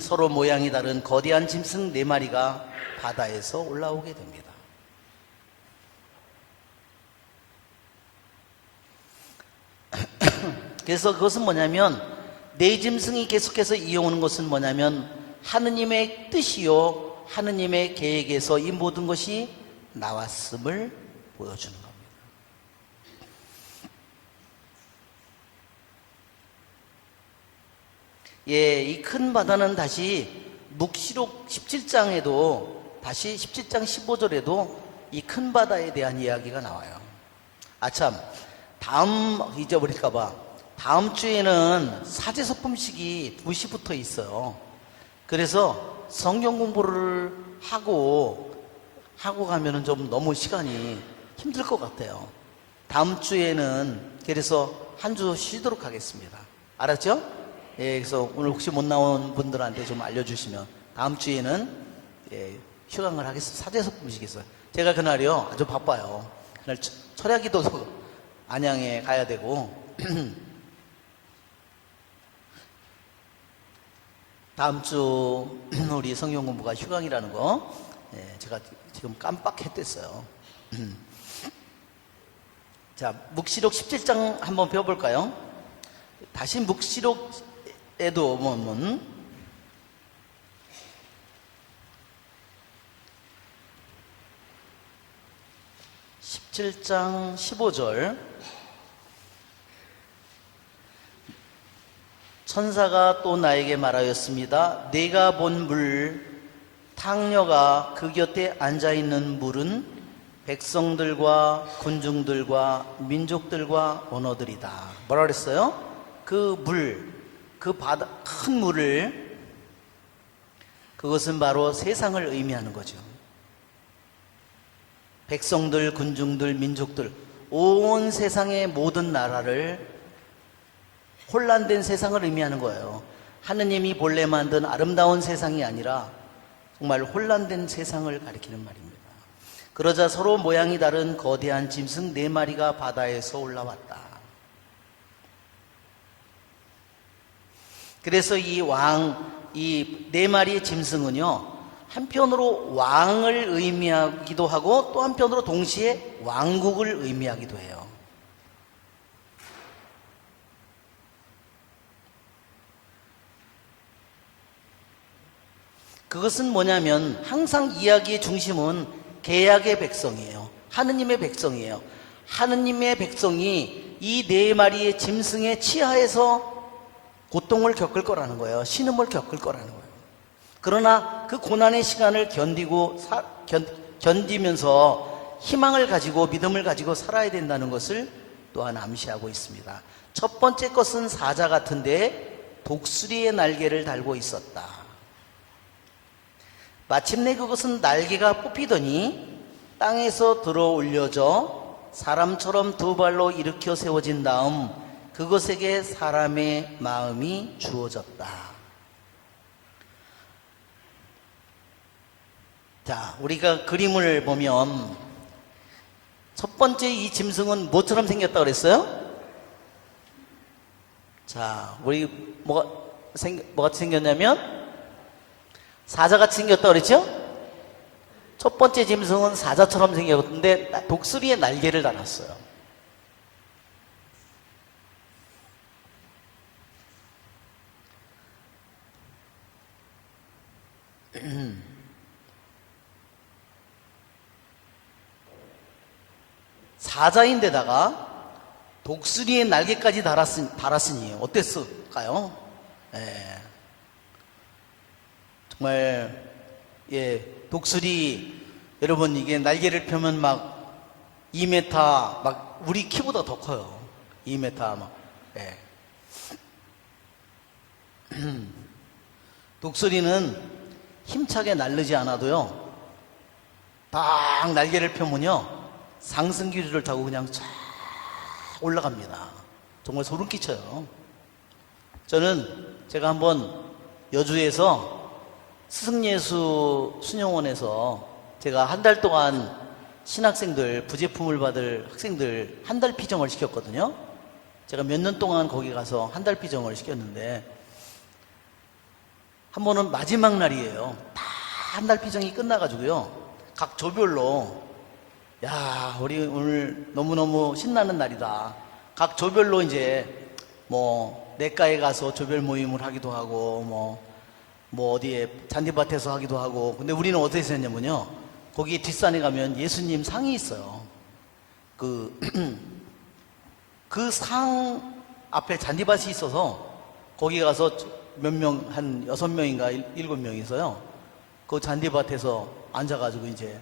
서로 모양이 다른 거대한 짐승 네 마리가 바다에서 올라오게 됩니다. 그래서 그것은 뭐냐면 네 짐승이 계속해서 이어오는 것은 뭐냐면 하느님의 뜻이요 하느님의 계획에서 이 모든 것이 나왔음을 보여주는 겁니다. 예, 이 큰 바다는 다시 묵시록 17장에도 다시 17장 15절에도 이 큰 바다에 대한 이야기가 나와요. 아참, 다음 잊어버릴까봐 다음 주에는 사제소품식이 2시부터 있어요. 그래서 성경 공부를 하고 가면은 좀 너무 시간이 힘들 것 같아요. 다음 주에는 그래서 한 주 쉬도록 하겠습니다. 알았죠? 예, 그래서 오늘 혹시 못 나온 분들한테 좀 알려주시면 다음 주에는 예, 휴강을 하겠습니다. 사제소품식이 있어요. 제가 그날이요 아주 바빠요. 그날 철야기도 안양에 가야 되고 다음 주 우리 성경 공부가 휴강이라는 거 예, 제가 지금 깜빡했댔어요. 자, 묵시록 17장 한번 펴볼까요? 다시 묵시록에도 보면 17장 15절 천사가 또 나에게 말하였습니다. 내가 본 물 탕녀가 그 곁에 앉아있는 물은 백성들과 군중들과 민족들과 언어들이다. 뭐라 그랬어요? 그 물, 그 바다, 큰 물을, 그것은 바로 세상을 의미하는 거죠. 백성들, 군중들, 민족들, 온 세상의 모든 나라를, 혼란된 세상을 의미하는 거예요. 하느님이 본래 만든 아름다운 세상이 아니라 정말 혼란된 세상을 가리키는 말입니다. 그러자 서로 모양이 다른 거대한 짐승 4마리가 바다에서 올라왔다. 그래서 이 4마리의 짐승은요, 한편으로 왕을 의미하기도 하고 또 한편으로 동시에 왕국을 의미하기도 해요. 그것은 뭐냐면 항상 이야기의 중심은 계약의 백성이에요. 하느님의 백성이에요. 하느님의 백성이 이 4마리의 짐승의 치하에서 고통을 겪을 거라는 거예요. 신음을 겪을 거라는 거예요. 그러나 그 고난의 시간을 견디면서 희망을 가지고 믿음을 가지고 살아야 된다는 것을 또한 암시하고 있습니다. 첫 번째 것은 사자 같은데 독수리의 날개를 달고 있었다. 마침내 그것은 날개가 뽑히더니 땅에서 들어 올려져 사람처럼 두 발로 일으켜 세워진 다음 그것에게 사람의 마음이 주어졌다. 자, 우리가 그림을 보면 첫 번째 이 짐승은 뭐처럼 생겼다 그랬어요? 자, 우리 뭐같이 생겼냐면 사자같이 생겼다 그랬죠? 첫 번째 짐승은 사자처럼 생겼는데 독수리의 날개를 달았어요. 사자인데다가 독수리의 날개까지 달았으니 어땠을까요? 예. 정말 독수리 여러분 이게 날개를 펴면 막 2m 막 우리 키보다 더 커요. 2m 막. 예. 독수리는 힘차게 날르지 않아도요. 딱 날개를 펴면요. 상승기류를 타고 그냥 쫙 올라갑니다. 정말 소름 끼쳐요. 제가 한번 여주에서 스승예수 수녀원에서 제가 한 달 동안 신학생들, 부제품을 받을 학생들 한 달 피정을 시켰거든요. 제가 몇 년 동안 거기 가서 한 달 피정을 시켰는데 한 번은 마지막 날이에요. 다 한 달 피정이 끝나가지고요. 각 조별로 야, 우리 오늘 너무너무 신나는 날이다. 각 조별로 이제 뭐 내과에 가서 조별 모임을 하기도 하고 뭐 어디에 잔디밭에서 하기도 하고. 근데 우리는 어디서 했냐면요. 거기 뒷산에 가면 예수님 상이 있어요. 그 상 앞에 잔디밭이 있어서 거기 가서 몇 명, 한 6명인가 7명이서요. 그 잔디밭에서 앉아가지고 이제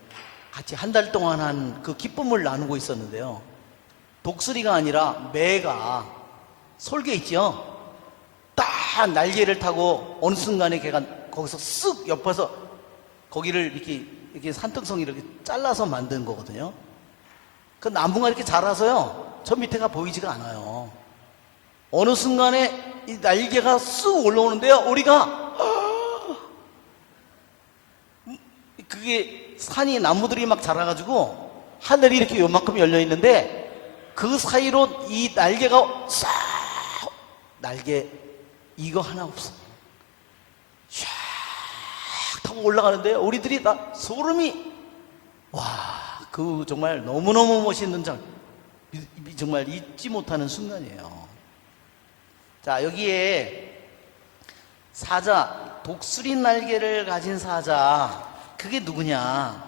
같이 한 달 동안 한 그 기쁨을 나누고 있었는데요. 독수리가 아니라 매가 솔개 있죠? 딱 날개를 타고 어느 순간에 걔가 거기서 쓱 옆에서 거기를 이렇게 산등성이 이렇게 잘라서 만든 거거든요. 그 나무가 이렇게 자라서요. 저 밑에가 보이지가 않아요. 어느 순간에 이 날개가 쓱 올라오는데요. 우리가 그게 산이 나무들이 막 자라가지고 하늘이 이렇게 요만큼 열려 있는데 그 사이로 이 날개가 싹 날개 이거 하나 없어. 샥 타고 올라가는데요. 우리들이 다 소름이 그 정말 너무너무 멋있는 정말 잊지 못하는 순간이에요. 자, 여기에 사자, 독수리 날개를 가진 사자, 그게 누구냐?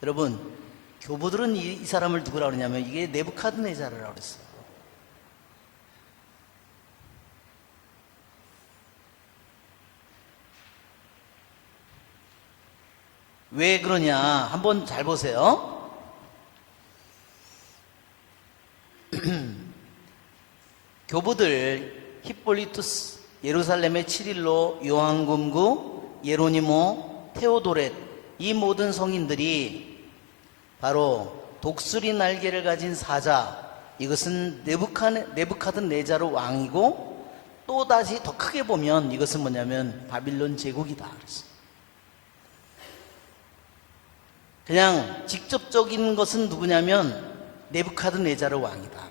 여러분, 교부들은 이 사람을 누구라고 그러냐면 이게 네부카드네자르라고 그랬어요. 왜 그러냐? 한번 잘 보세요. 교부들 힙폴리투스, 예루살렘의 치릴로, 요한금구, 예로니모, 테오도렛 이 모든 성인들이 바로 독수리 날개를 가진 사자, 이것은 네부카드네자르 왕이고 또다시 더 크게 보면 이것은 뭐냐면 바빌론 제국이다 그랬어요. 그냥 직접적인 것은 누구냐면 네부카드네자르 왕이다.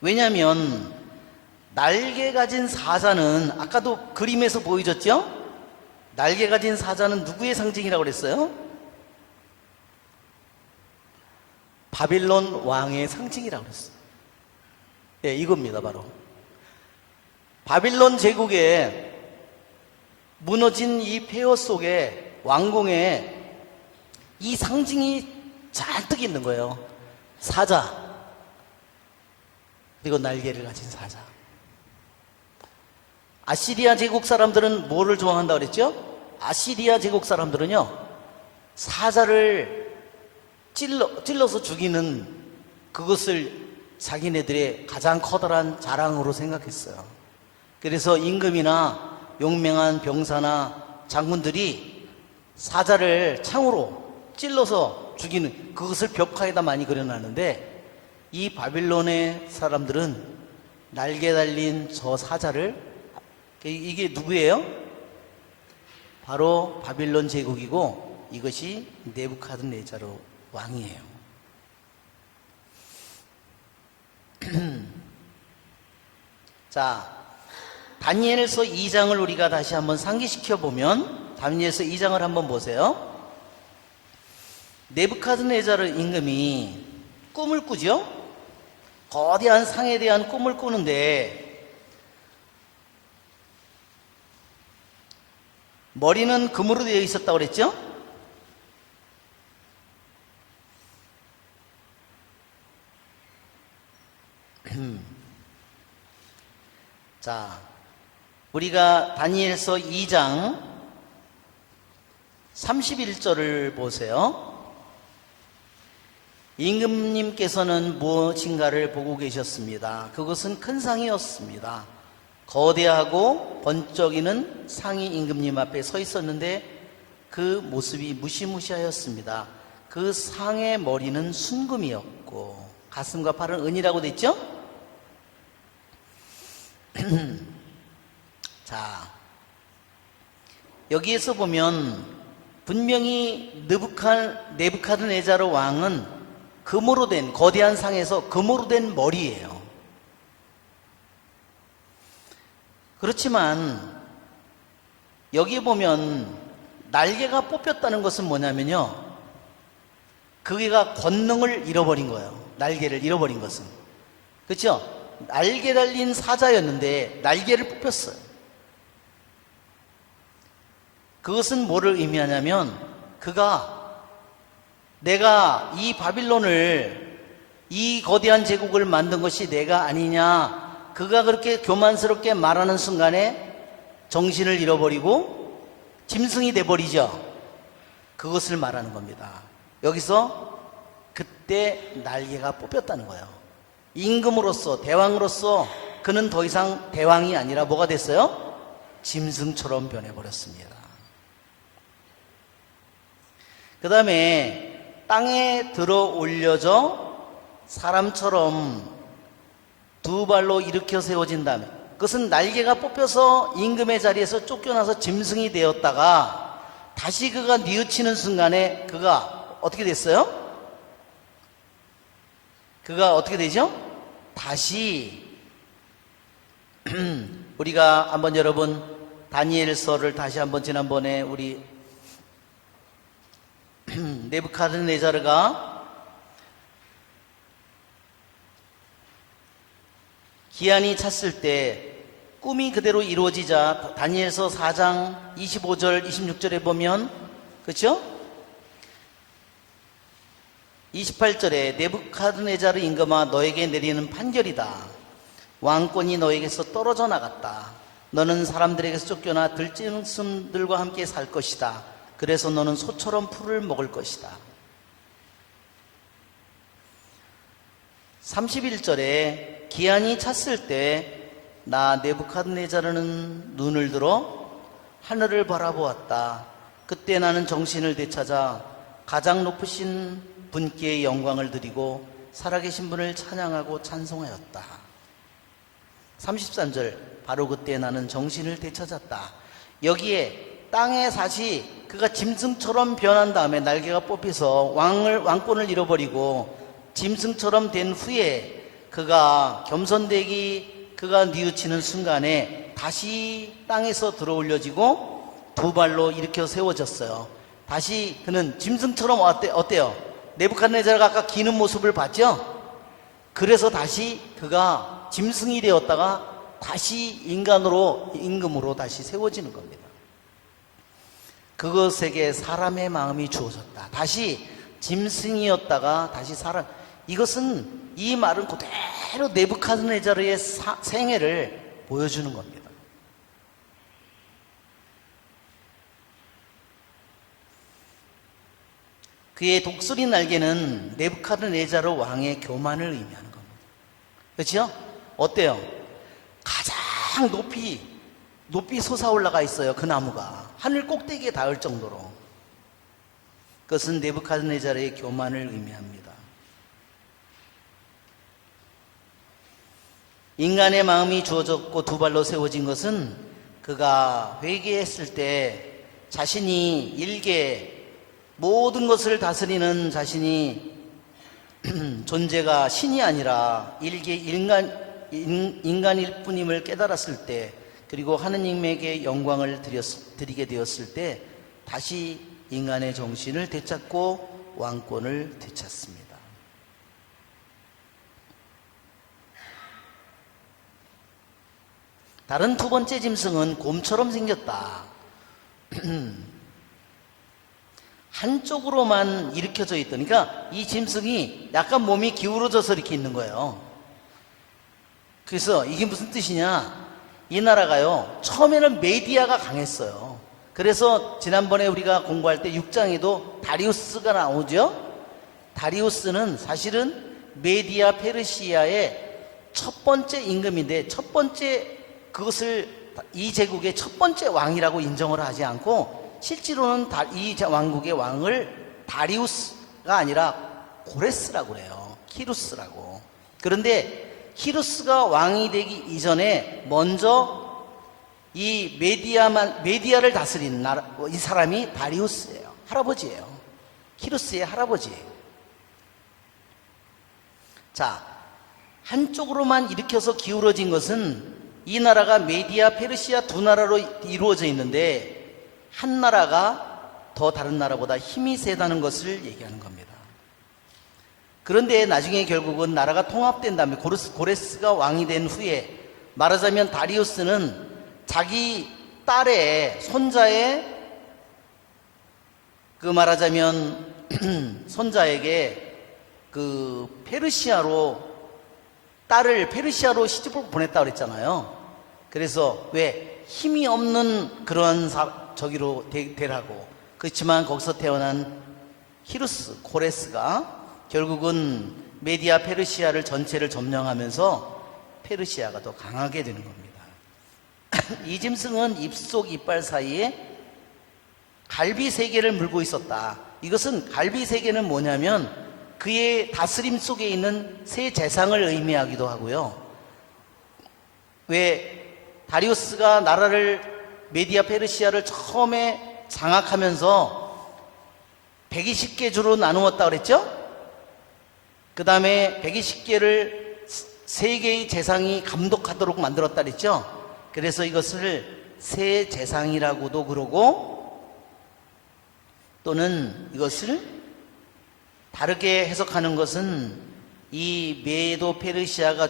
왜냐하면 날개 가진 사자는 아까도 그림에서 보여줬죠? 날개 가진 사자는 누구의 상징이라고 그랬어요? 바빌론 왕의 상징이라고 그랬어요. 예, 이겁니다 바로. 바빌론 제국에 무너진 이 폐허 속에 왕궁에 이 상징이 잔뜩 있는 거예요. 사자, 그리고 날개를 가진 사자. 아시리아 제국 사람들은 뭐를 좋아한다고 그랬죠? 아시리아 제국 사람들은요, 사자를 찔러서 죽이는 그것을 자기네들의 가장 커다란 자랑으로 생각했어요. 그래서 임금이나 용맹한 병사나 장군들이 사자를 창으로 찔러서 죽이는 그것을 벽화에다 많이 그려놨는데, 이 바빌론의 사람들은 날개 달린 저 사자를, 이게 누구예요? 바로 바빌론 제국이고 이것이 네부카드네자르 왕이에요. 자, 다니엘서 2장을 우리가 다시 한번 상기시켜 보면, 다니엘서 2장을 한번 보세요. 네부카드네자르 임금이 꿈을 꾸죠? 거대한 상에 대한 꿈을 꾸는데, 머리는 금으로 되어 있었다고 그랬죠? 자, 우리가 다니엘서 2장 31절을 보세요. 임금님께서는 무엇인가를 보고 계셨습니다. 그것은 큰 상이었습니다. 거대하고 번쩍이는 상이 임금님 앞에 서 있었는데 그 모습이 무시무시하였습니다. 그 상의 머리는 순금이었고 가슴과 팔은 은이라고 됐죠? 자, 여기에서 보면 분명히 네부카드네자르 왕은 금으로 된, 거대한 상에서 금으로 된 머리예요. 그렇지만 여기에 보면 날개가 뽑혔다는 것은 뭐냐면요, 그게가 권능을 잃어버린 거예요. 날개를 잃어버린 것은. 그렇죠? 날개 달린 사자였는데 날개를 뽑혔어요. 그것은 뭐를 의미하냐면, 내가 이 바빌론을, 이 거대한 제국을 만든 것이 내가 아니냐, 그가 그렇게 교만스럽게 말하는 순간에 정신을 잃어버리고 짐승이 돼버리죠. 그것을 말하는 겁니다. 여기서 그때 날개가 뽑혔다는 거예요. 임금으로서, 대왕으로서 그는 더 이상 대왕이 아니라 뭐가 됐어요? 짐승처럼 변해버렸습니다. 그 다음에 땅에 들어 올려져 사람처럼 두 발로 일으켜 세워진 다음에, 그것은 날개가 뽑혀서 임금의 자리에서 쫓겨나서 짐승이 되었다가 다시 그가 뉘우치는 순간에 그가 어떻게 됐어요? 그가 어떻게 되죠? 다시 우리가 한번 여러분 다니엘서를 다시 한번 지난번에 우리 네부카드네자르가 기한이 찼을 때 꿈이 그대로 이루어지자 다니엘서 4장 25절 26절에 보면, 그렇죠? 28절에 네부카드네자르 임금아, 너에게 내리는 판결이다. 왕권이 너에게서 떨어져 나갔다. 너는 사람들에게서 쫓겨나 들짐승들과 함께 살 것이다. 그래서 너는 소처럼 풀을 먹을 것이다. 31절에 기한이 찼을 때 나 네부카드네자르는 눈을 들어 하늘을 바라보았다. 그때 나는 정신을 되찾아 가장 높으신 분께 영광을 드리고 살아계신 분을 찬양하고 찬송하였다. 33절 바로 그때 나는 정신을 되찾았다. 여기에 땅에 다시 그가 짐승처럼 변한 다음에 날개가 뽑혀서 왕권을 잃어버리고 짐승처럼 된 후에 그가 겸손되기, 그가 뉘우치는 순간에 다시 땅에서 들어 올려지고 두 발로 일으켜 세워졌어요. 다시 그는 짐승처럼 어때요? 네부카드네자르가 아까 기는 모습을 봤죠? 그래서 다시 그가 짐승이 되었다가 다시 임금으로 다시 세워지는 겁니다. 그것에게 사람의 마음이 주어졌다. 다시 짐승이었다가 다시 사람. 이것은, 이 말은 그대로 그대로 네부카드네자르의 생애를 보여주는 겁니다. 그의 독수리 날개는 네부카드네자르 왕의 교만을 의미하는 겁니다. 그렇죠? 어때요? 가장 높이 솟아올라가 있어요. 그 나무가 하늘 꼭대기에 닿을 정도로. 그것은 네부카드네자르의 교만을 의미합니다. 인간의 마음이 주어졌고 두 발로 세워진 것은 그가 회개했을 때 자신이 모든 것을 다스리는 자신이 존재가 신이 아니라 인간일 뿐임을 깨달았을 때, 그리고 하느님에게 영광을 드리게 되었을 때 다시 인간의 정신을 되찾고 왕권을 되찾습니다. 다른 두 번째 짐승은 곰처럼 생겼다. 한쪽으로만 일으켜져 있던, 그러니까 이 짐승이 약간 몸이 기울어져서 이렇게 있는 거예요. 그래서 이게 무슨 뜻이냐? 이 나라가요, 처음에는 메디아가 강했어요. 그래서 지난번에 우리가 공부할 때 6장에도 다리우스가 나오죠. 다리우스는 사실은 메디아 페르시아의 첫 번째 임금인데, 이 제국의 첫 번째 왕이라고 인정을 하지 않고, 실제로는 이 왕국의 왕을 다리우스가 아니라 고레스라고 그래요. 키루스라고. 그런데 키루스가 왕이 되기 이전에 먼저 이 메디아를 다스리는 이 사람이 다리우스예요. 할아버지예요. 키루스의 할아버지예요. 자, 한쪽으로만 일으켜서 기울어진 것은 이 나라가 메디아 페르시아 두 나라로 이루어져 있는데, 한 나라가 더 다른 나라보다 힘이 세다는 것을 얘기하는 겁니다. 그런데 나중에 결국은 나라가 통합된 다음에 고레스가 왕이 된 후에, 말하자면 다리우스는 자기 딸의 손자에게 딸을 페르시아로 시집을 보냈다 그랬잖아요. 그래서 왜 힘이 없는 그런 저기로 되라고. 그렇지만 거기서 태어난 고레스가 결국은 메디아 페르시아를 전체를 점령하면서 페르시아가 더 강하게 되는 겁니다. 이 짐승은 입속 이빨 사이에 갈비 3개를 물고 있었다. 이것은 갈비 3개는 뭐냐면 그의 다스림 속에 있는 새 재상을 의미하기도 하고요. 왜 다리우스가 메디아 페르시아를 처음에 장악하면서 120개 주로 나누었다 그랬죠? 그 다음에 120개를 3개의 재상이 감독하도록 만들었다 그랬죠? 그래서 이것을 새 재상이라고도 그러고, 또는 이것을 다르게 해석하는 것은 이 메도 페르시아가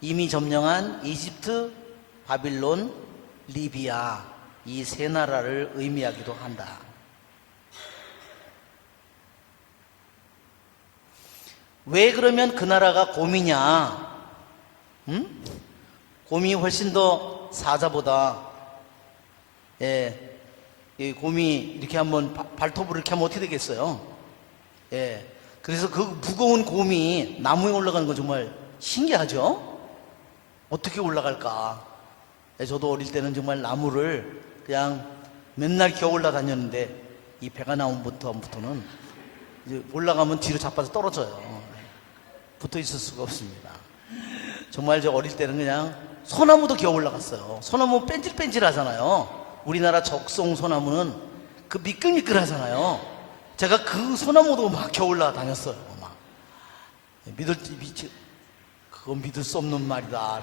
이미 점령한 이집트, 바빌론, 리비아, 이 세 나라를 의미하기도 한다. 왜 그러면 그 나라가 곰이냐? 곰이 훨씬 더 사자보다, 이 곰이 이렇게 한번 발톱으로 이렇게 하면 어떻게 되겠어요? 그래서 그 무거운 곰이 나무에 올라가는 건 정말 신기하죠? 어떻게 올라갈까? 저도 어릴 때는 정말 나무를 그냥 맨날 기어 올라다녔는데, 이 배가 나온부터는 이제 올라가면 뒤로 자빠져 떨어져요. 붙어 있을 수가 없습니다. 정말 저 어릴 때는 그냥 소나무도 기어 올라갔어요. 소나무 뺀질뺀질 하잖아요. 우리나라 적송 소나무는 그 미끌미끌하잖아요. 제가 그 소나무도 막 기어 올라다녔어요. 막 그건 믿을 수 없는 말이다.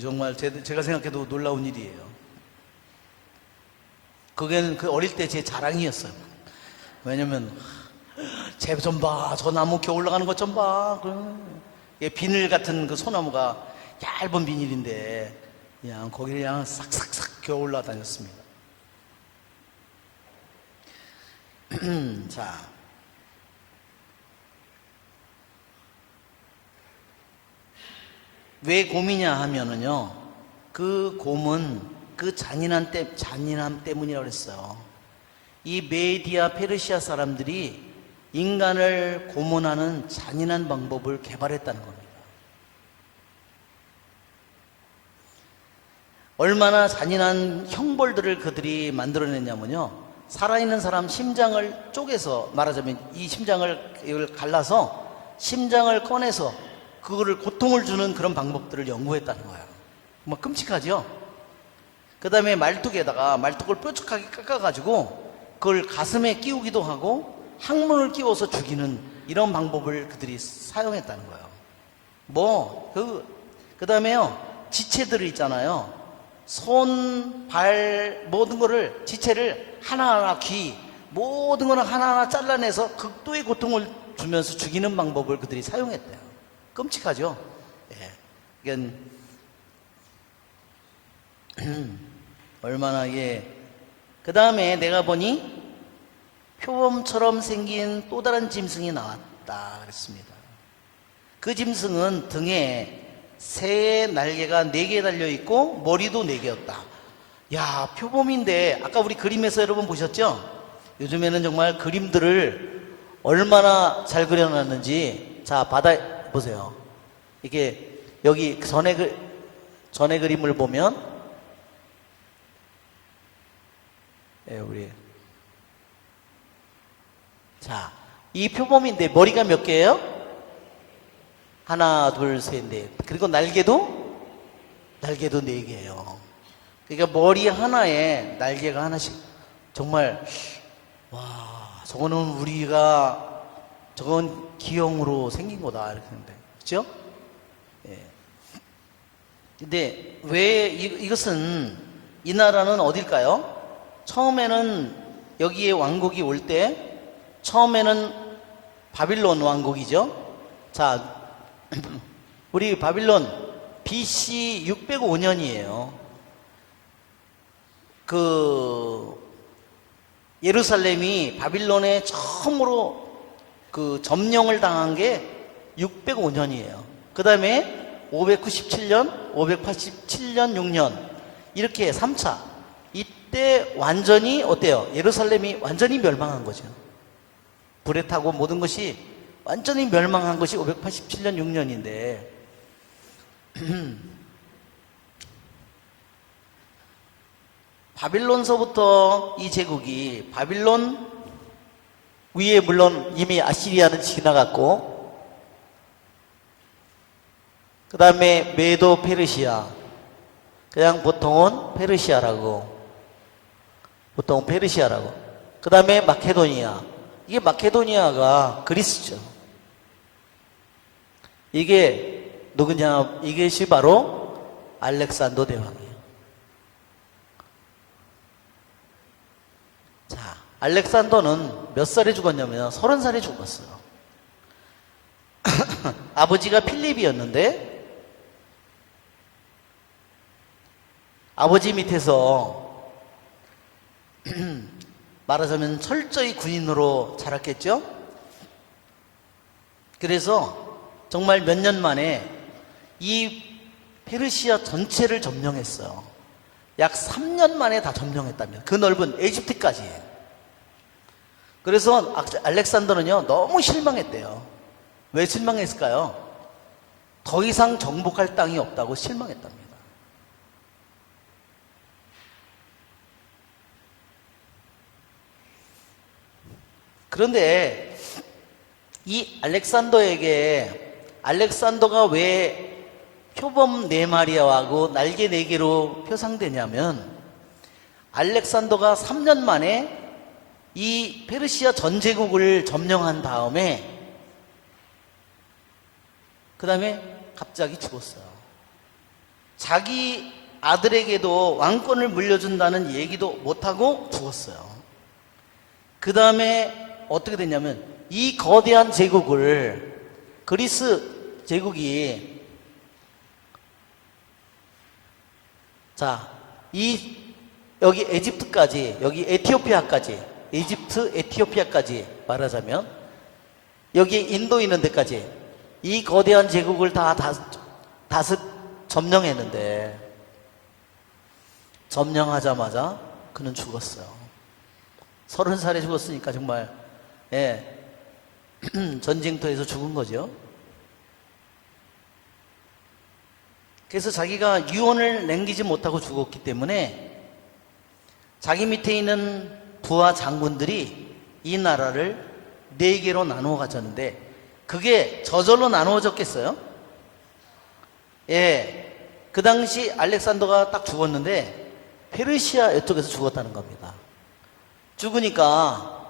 정말 제가 생각해도 놀라운 일이에요. 그게 그 어릴 때 제 자랑이었어요. 왜냐면 쟤 좀 봐, 저 나무 기어 올라가는 것 좀 봐. 비늘 같은 그 소나무가 얇은 비닐인데 그냥 거기를 그냥 싹싹싹 기어 올라다녔습니다. 자, 왜 곰이냐 하면은요, 그 곰은 그 잔인함 때문이라고 그랬어요. 이 메디아 페르시아 사람들이 인간을 고문하는 잔인한 방법을 개발했다는 겁니다. 얼마나 잔인한 형벌들을 그들이 만들어냈냐면요, 살아있는 사람 심장을 쪼개서, 말하자면 이 심장을 이걸 갈라서 심장을 꺼내서 그거를 고통을 주는 그런 방법들을 연구했다는 거예요. 뭐 끔찍하죠? 그 다음에 말뚝에다가 말뚝을 뾰족하게 깎아가지고 그걸 가슴에 끼우기도 하고 항문을 끼워서 죽이는 이런 방법을 그들이 사용했다는 거예요. 그 다음에요, 지체들이 있잖아요. 손, 발, 모든 거를, 지체를 하나하나, 귀, 모든 거를 하나하나 잘라내서 극도의 고통을 주면서 죽이는 방법을 그들이 사용했대요. 끔찍하죠? 예. 이건, 얼마나, 예. 그 다음에 내가 보니 표범처럼 생긴 또 다른 짐승이 나왔다 그랬습니다. 그 짐승은 등에 새의 날개가 4개 달려있고 머리도 4개였다. 야, 표범인데 아까 우리 그림에서 여러분 보셨죠? 요즘에는 정말 그림들을 얼마나 잘 그려놨는지. 자, 보세요. 이게 여기 전에 그림을 보면, 예, 자, 이 표범인데 머리가 몇 개예요? 하나, 둘, 셋, 넷. 그리고 날개도 4개예요. 그러니까 머리 하나에 날개가 하나씩. 정말, 와, 저건 기형으로 생긴 거다. 이렇게 하는데. 그죠? 예. 근데 왜, 이것은, 이 나라는 어딜까요? 처음에는 여기에 왕국이 올 때, 처음에는 바빌론 왕국이죠. 자, 우리 바빌론 BC 605년이에요. 예루살렘이 바빌론에 처음으로 점령을 당한 게 605년이에요. 그 다음에 597년, 587년, 6년 이렇게 3차. 이때 완전히 어때요? 예루살렘이 완전히 멸망한 거죠. 불에 타고 모든 것이 완전히 멸망한 것이 587년 6년인데 바빌론서부터 이 제국이, 바빌론 위에 물론 이미 아시리아는 지나갔고, 그 다음에 메도 페르시아, 그냥 보통은 페르시아라고, 그 다음에 마케도니아. 이게 마케도니아가 그리스죠. 이게 누구냐? 이것이 바로 알렉산더 대왕이에요. 자, 알렉산더는 몇 살에 죽었냐면 30살에 죽었어요. 아버지가 필립이었는데 아버지 밑에서 말하자면 철저히 군인으로 자랐겠죠? 그래서 정말 몇 년 만에 이 페르시아 전체를 점령했어요. 약 3년 만에 다 점령했답니다. 그 넓은 에집트까지. 그래서 알렉산더는요, 너무 실망했대요. 왜 실망했을까요? 더 이상 정복할 땅이 없다고 실망했답니다. 그런데 이 알렉산더가 왜 표범 4마리하고 날개 4개로 표상되냐면, 알렉산더가 3년 만에 이 페르시아 전 제국을 점령한 다음에 그 다음에 갑자기 죽었어요. 자기 아들에게도 왕권을 물려준다는 얘기도 못하고 죽었어요. 그 다음에 어떻게 됐냐면, 이 거대한 제국을, 그리스 제국이, 자, 여기 에집트까지, 여기 에티오피아까지, 에티오피아까지 말하자면, 여기 인도 있는 데까지, 이 거대한 제국을 다 점령했는데 점령하자마자 그는 죽었어요. 30살에 죽었으니까 정말 전쟁터에서 죽은 거죠. 그래서 자기가 유언을 남기지 못하고 죽었기 때문에 자기 밑에 있는 부하 장군들이 이 나라를 4개로 나누어 가졌는데 그게 저절로 나누어졌겠어요? 그 당시 알렉산더가 딱 죽었는데 페르시아 이쪽에서 죽었다는 겁니다. 죽으니까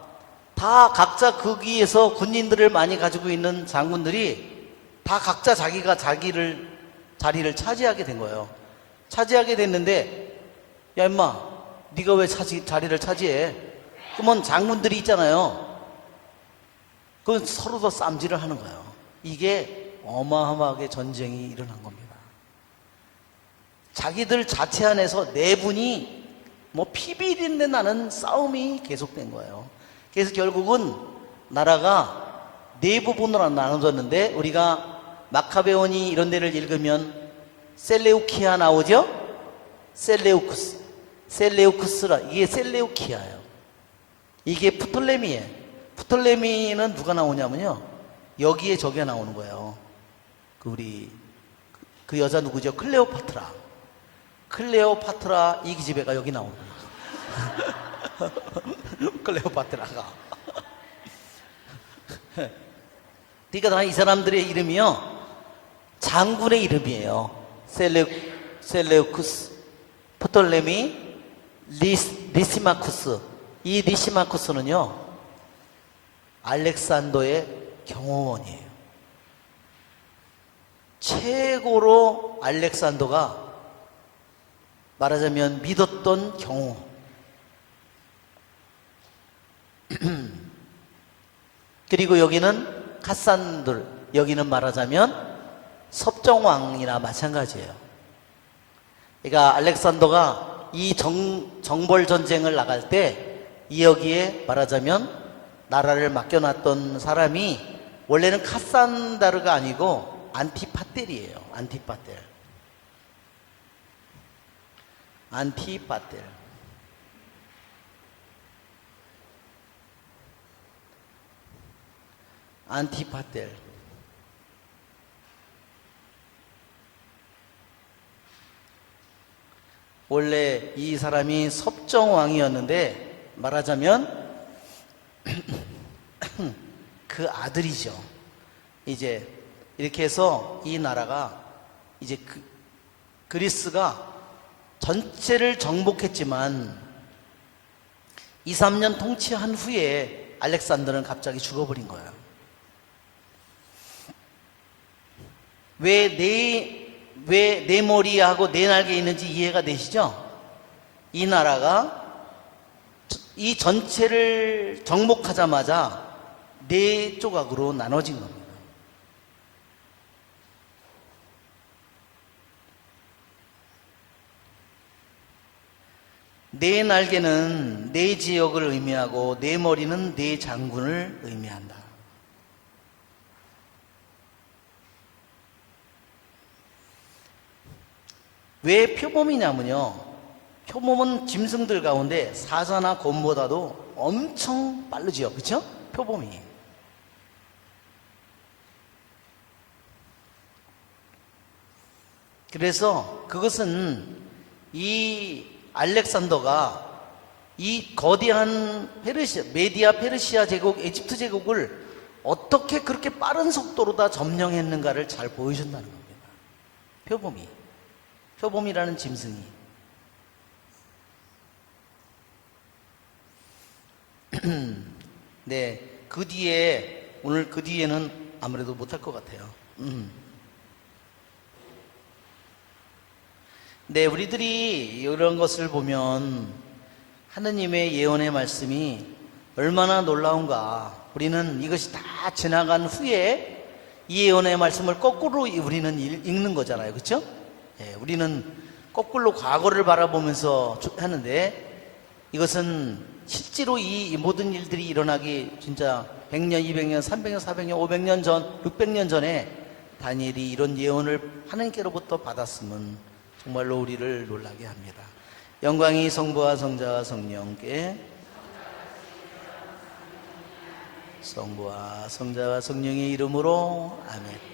다 각자 거기에서 군인들을 많이 가지고 있는 장군들이 다 각자 자기가 자리를 차지하게 된 거예요. 차지하게 됐는데 야 임마 네가 왜 자리를 차지해? 그러면 장군들이 있잖아요. 그건 서로서 쌈질을 하는 거예요. 이게 어마어마하게 전쟁이 일어난 겁니다. 자기들 자체 안에서 내분이 뭐 피비린내 나는 싸움이 계속된 거예요. 그래서 결국은 나라가 4부분으로 나눠졌는데 우리가 마카베오니 이런 데를 읽으면 셀레우키아 나오죠? 셀레우쿠스라 이게 셀레우키아예요. 이게 프톨레미에 프톨레미는 누가 나오냐면요 여기에 저게 나오는 거예요. 그 여자 누구죠? 클레오파트라 이 기집애가 여기 나오는 거예요. 클레오파트라가 그러니까 다 이 사람들의 이름이요 장군의 이름이에요. 셀레우쿠스, 프톨레미, 리시마쿠스. 이 리시마쿠스는요 알렉산더의 경호원이에요. 최고로 알렉산더가 말하자면 믿었던 경호. 그리고 여기는 카산들, 여기는 말하자면 섭정왕이나 마찬가지예요. 그러니까 알렉산더가 이 정벌 전쟁을 나갈 때 이 여기에 말하자면 나라를 맡겨놨던 사람이 원래는 카산다르가 아니고 안티파텔이에요. 안티파텔. 원래 이 사람이 섭정왕이었는데 말하자면 그 아들이죠. 이제 이렇게 해서 이 나라가 이제 그리스가 전체를 정복했지만 2, 3년 통치한 후에 알렉산더는 갑자기 죽어버린 거예요. 왜 내 머리하고 내 날개에 있는지 이해가 되시죠? 이 나라가 이 전체를 정복하자마자 4조각으로 나눠진 겁니다. 네 날개는 네 지역을 의미하고 네 머리는 네 장군을 의미한다. 왜 표범이냐면요. 표범은 짐승들 가운데 사자나 곰보다도 엄청 빠르지요. 그렇죠? 표범이. 그래서 그것은 이 알렉산더가 이 거대한 메디아 페르시아 제국, 에집트 제국을 어떻게 그렇게 빠른 속도로 다 점령했는가를 잘 보여준다는 겁니다. 표범이라는 짐승이. 네, 오늘 그 뒤에는 아무래도 못할 것 같아요. 네, 우리들이 이런 것을 보면 하느님의 예언의 말씀이 얼마나 놀라운가. 우리는 이것이 다 지나간 후에 이 예언의 말씀을 거꾸로 우리는 읽는 거잖아요. 그렇죠? 네, 우리는 거꾸로 과거를 바라보면서 하는데 이것은 실제로 이 모든 일들이 일어나기 진짜 100년, 200년, 300년, 400년, 500년 전, 600년 전에 다니엘이 이런 예언을 하나님께로부터 받았으면 정말로 우리를 놀라게 합니다. 영광이 성부와 성자와 성령께, 성부와 성자와 성령의 이름으로 아멘.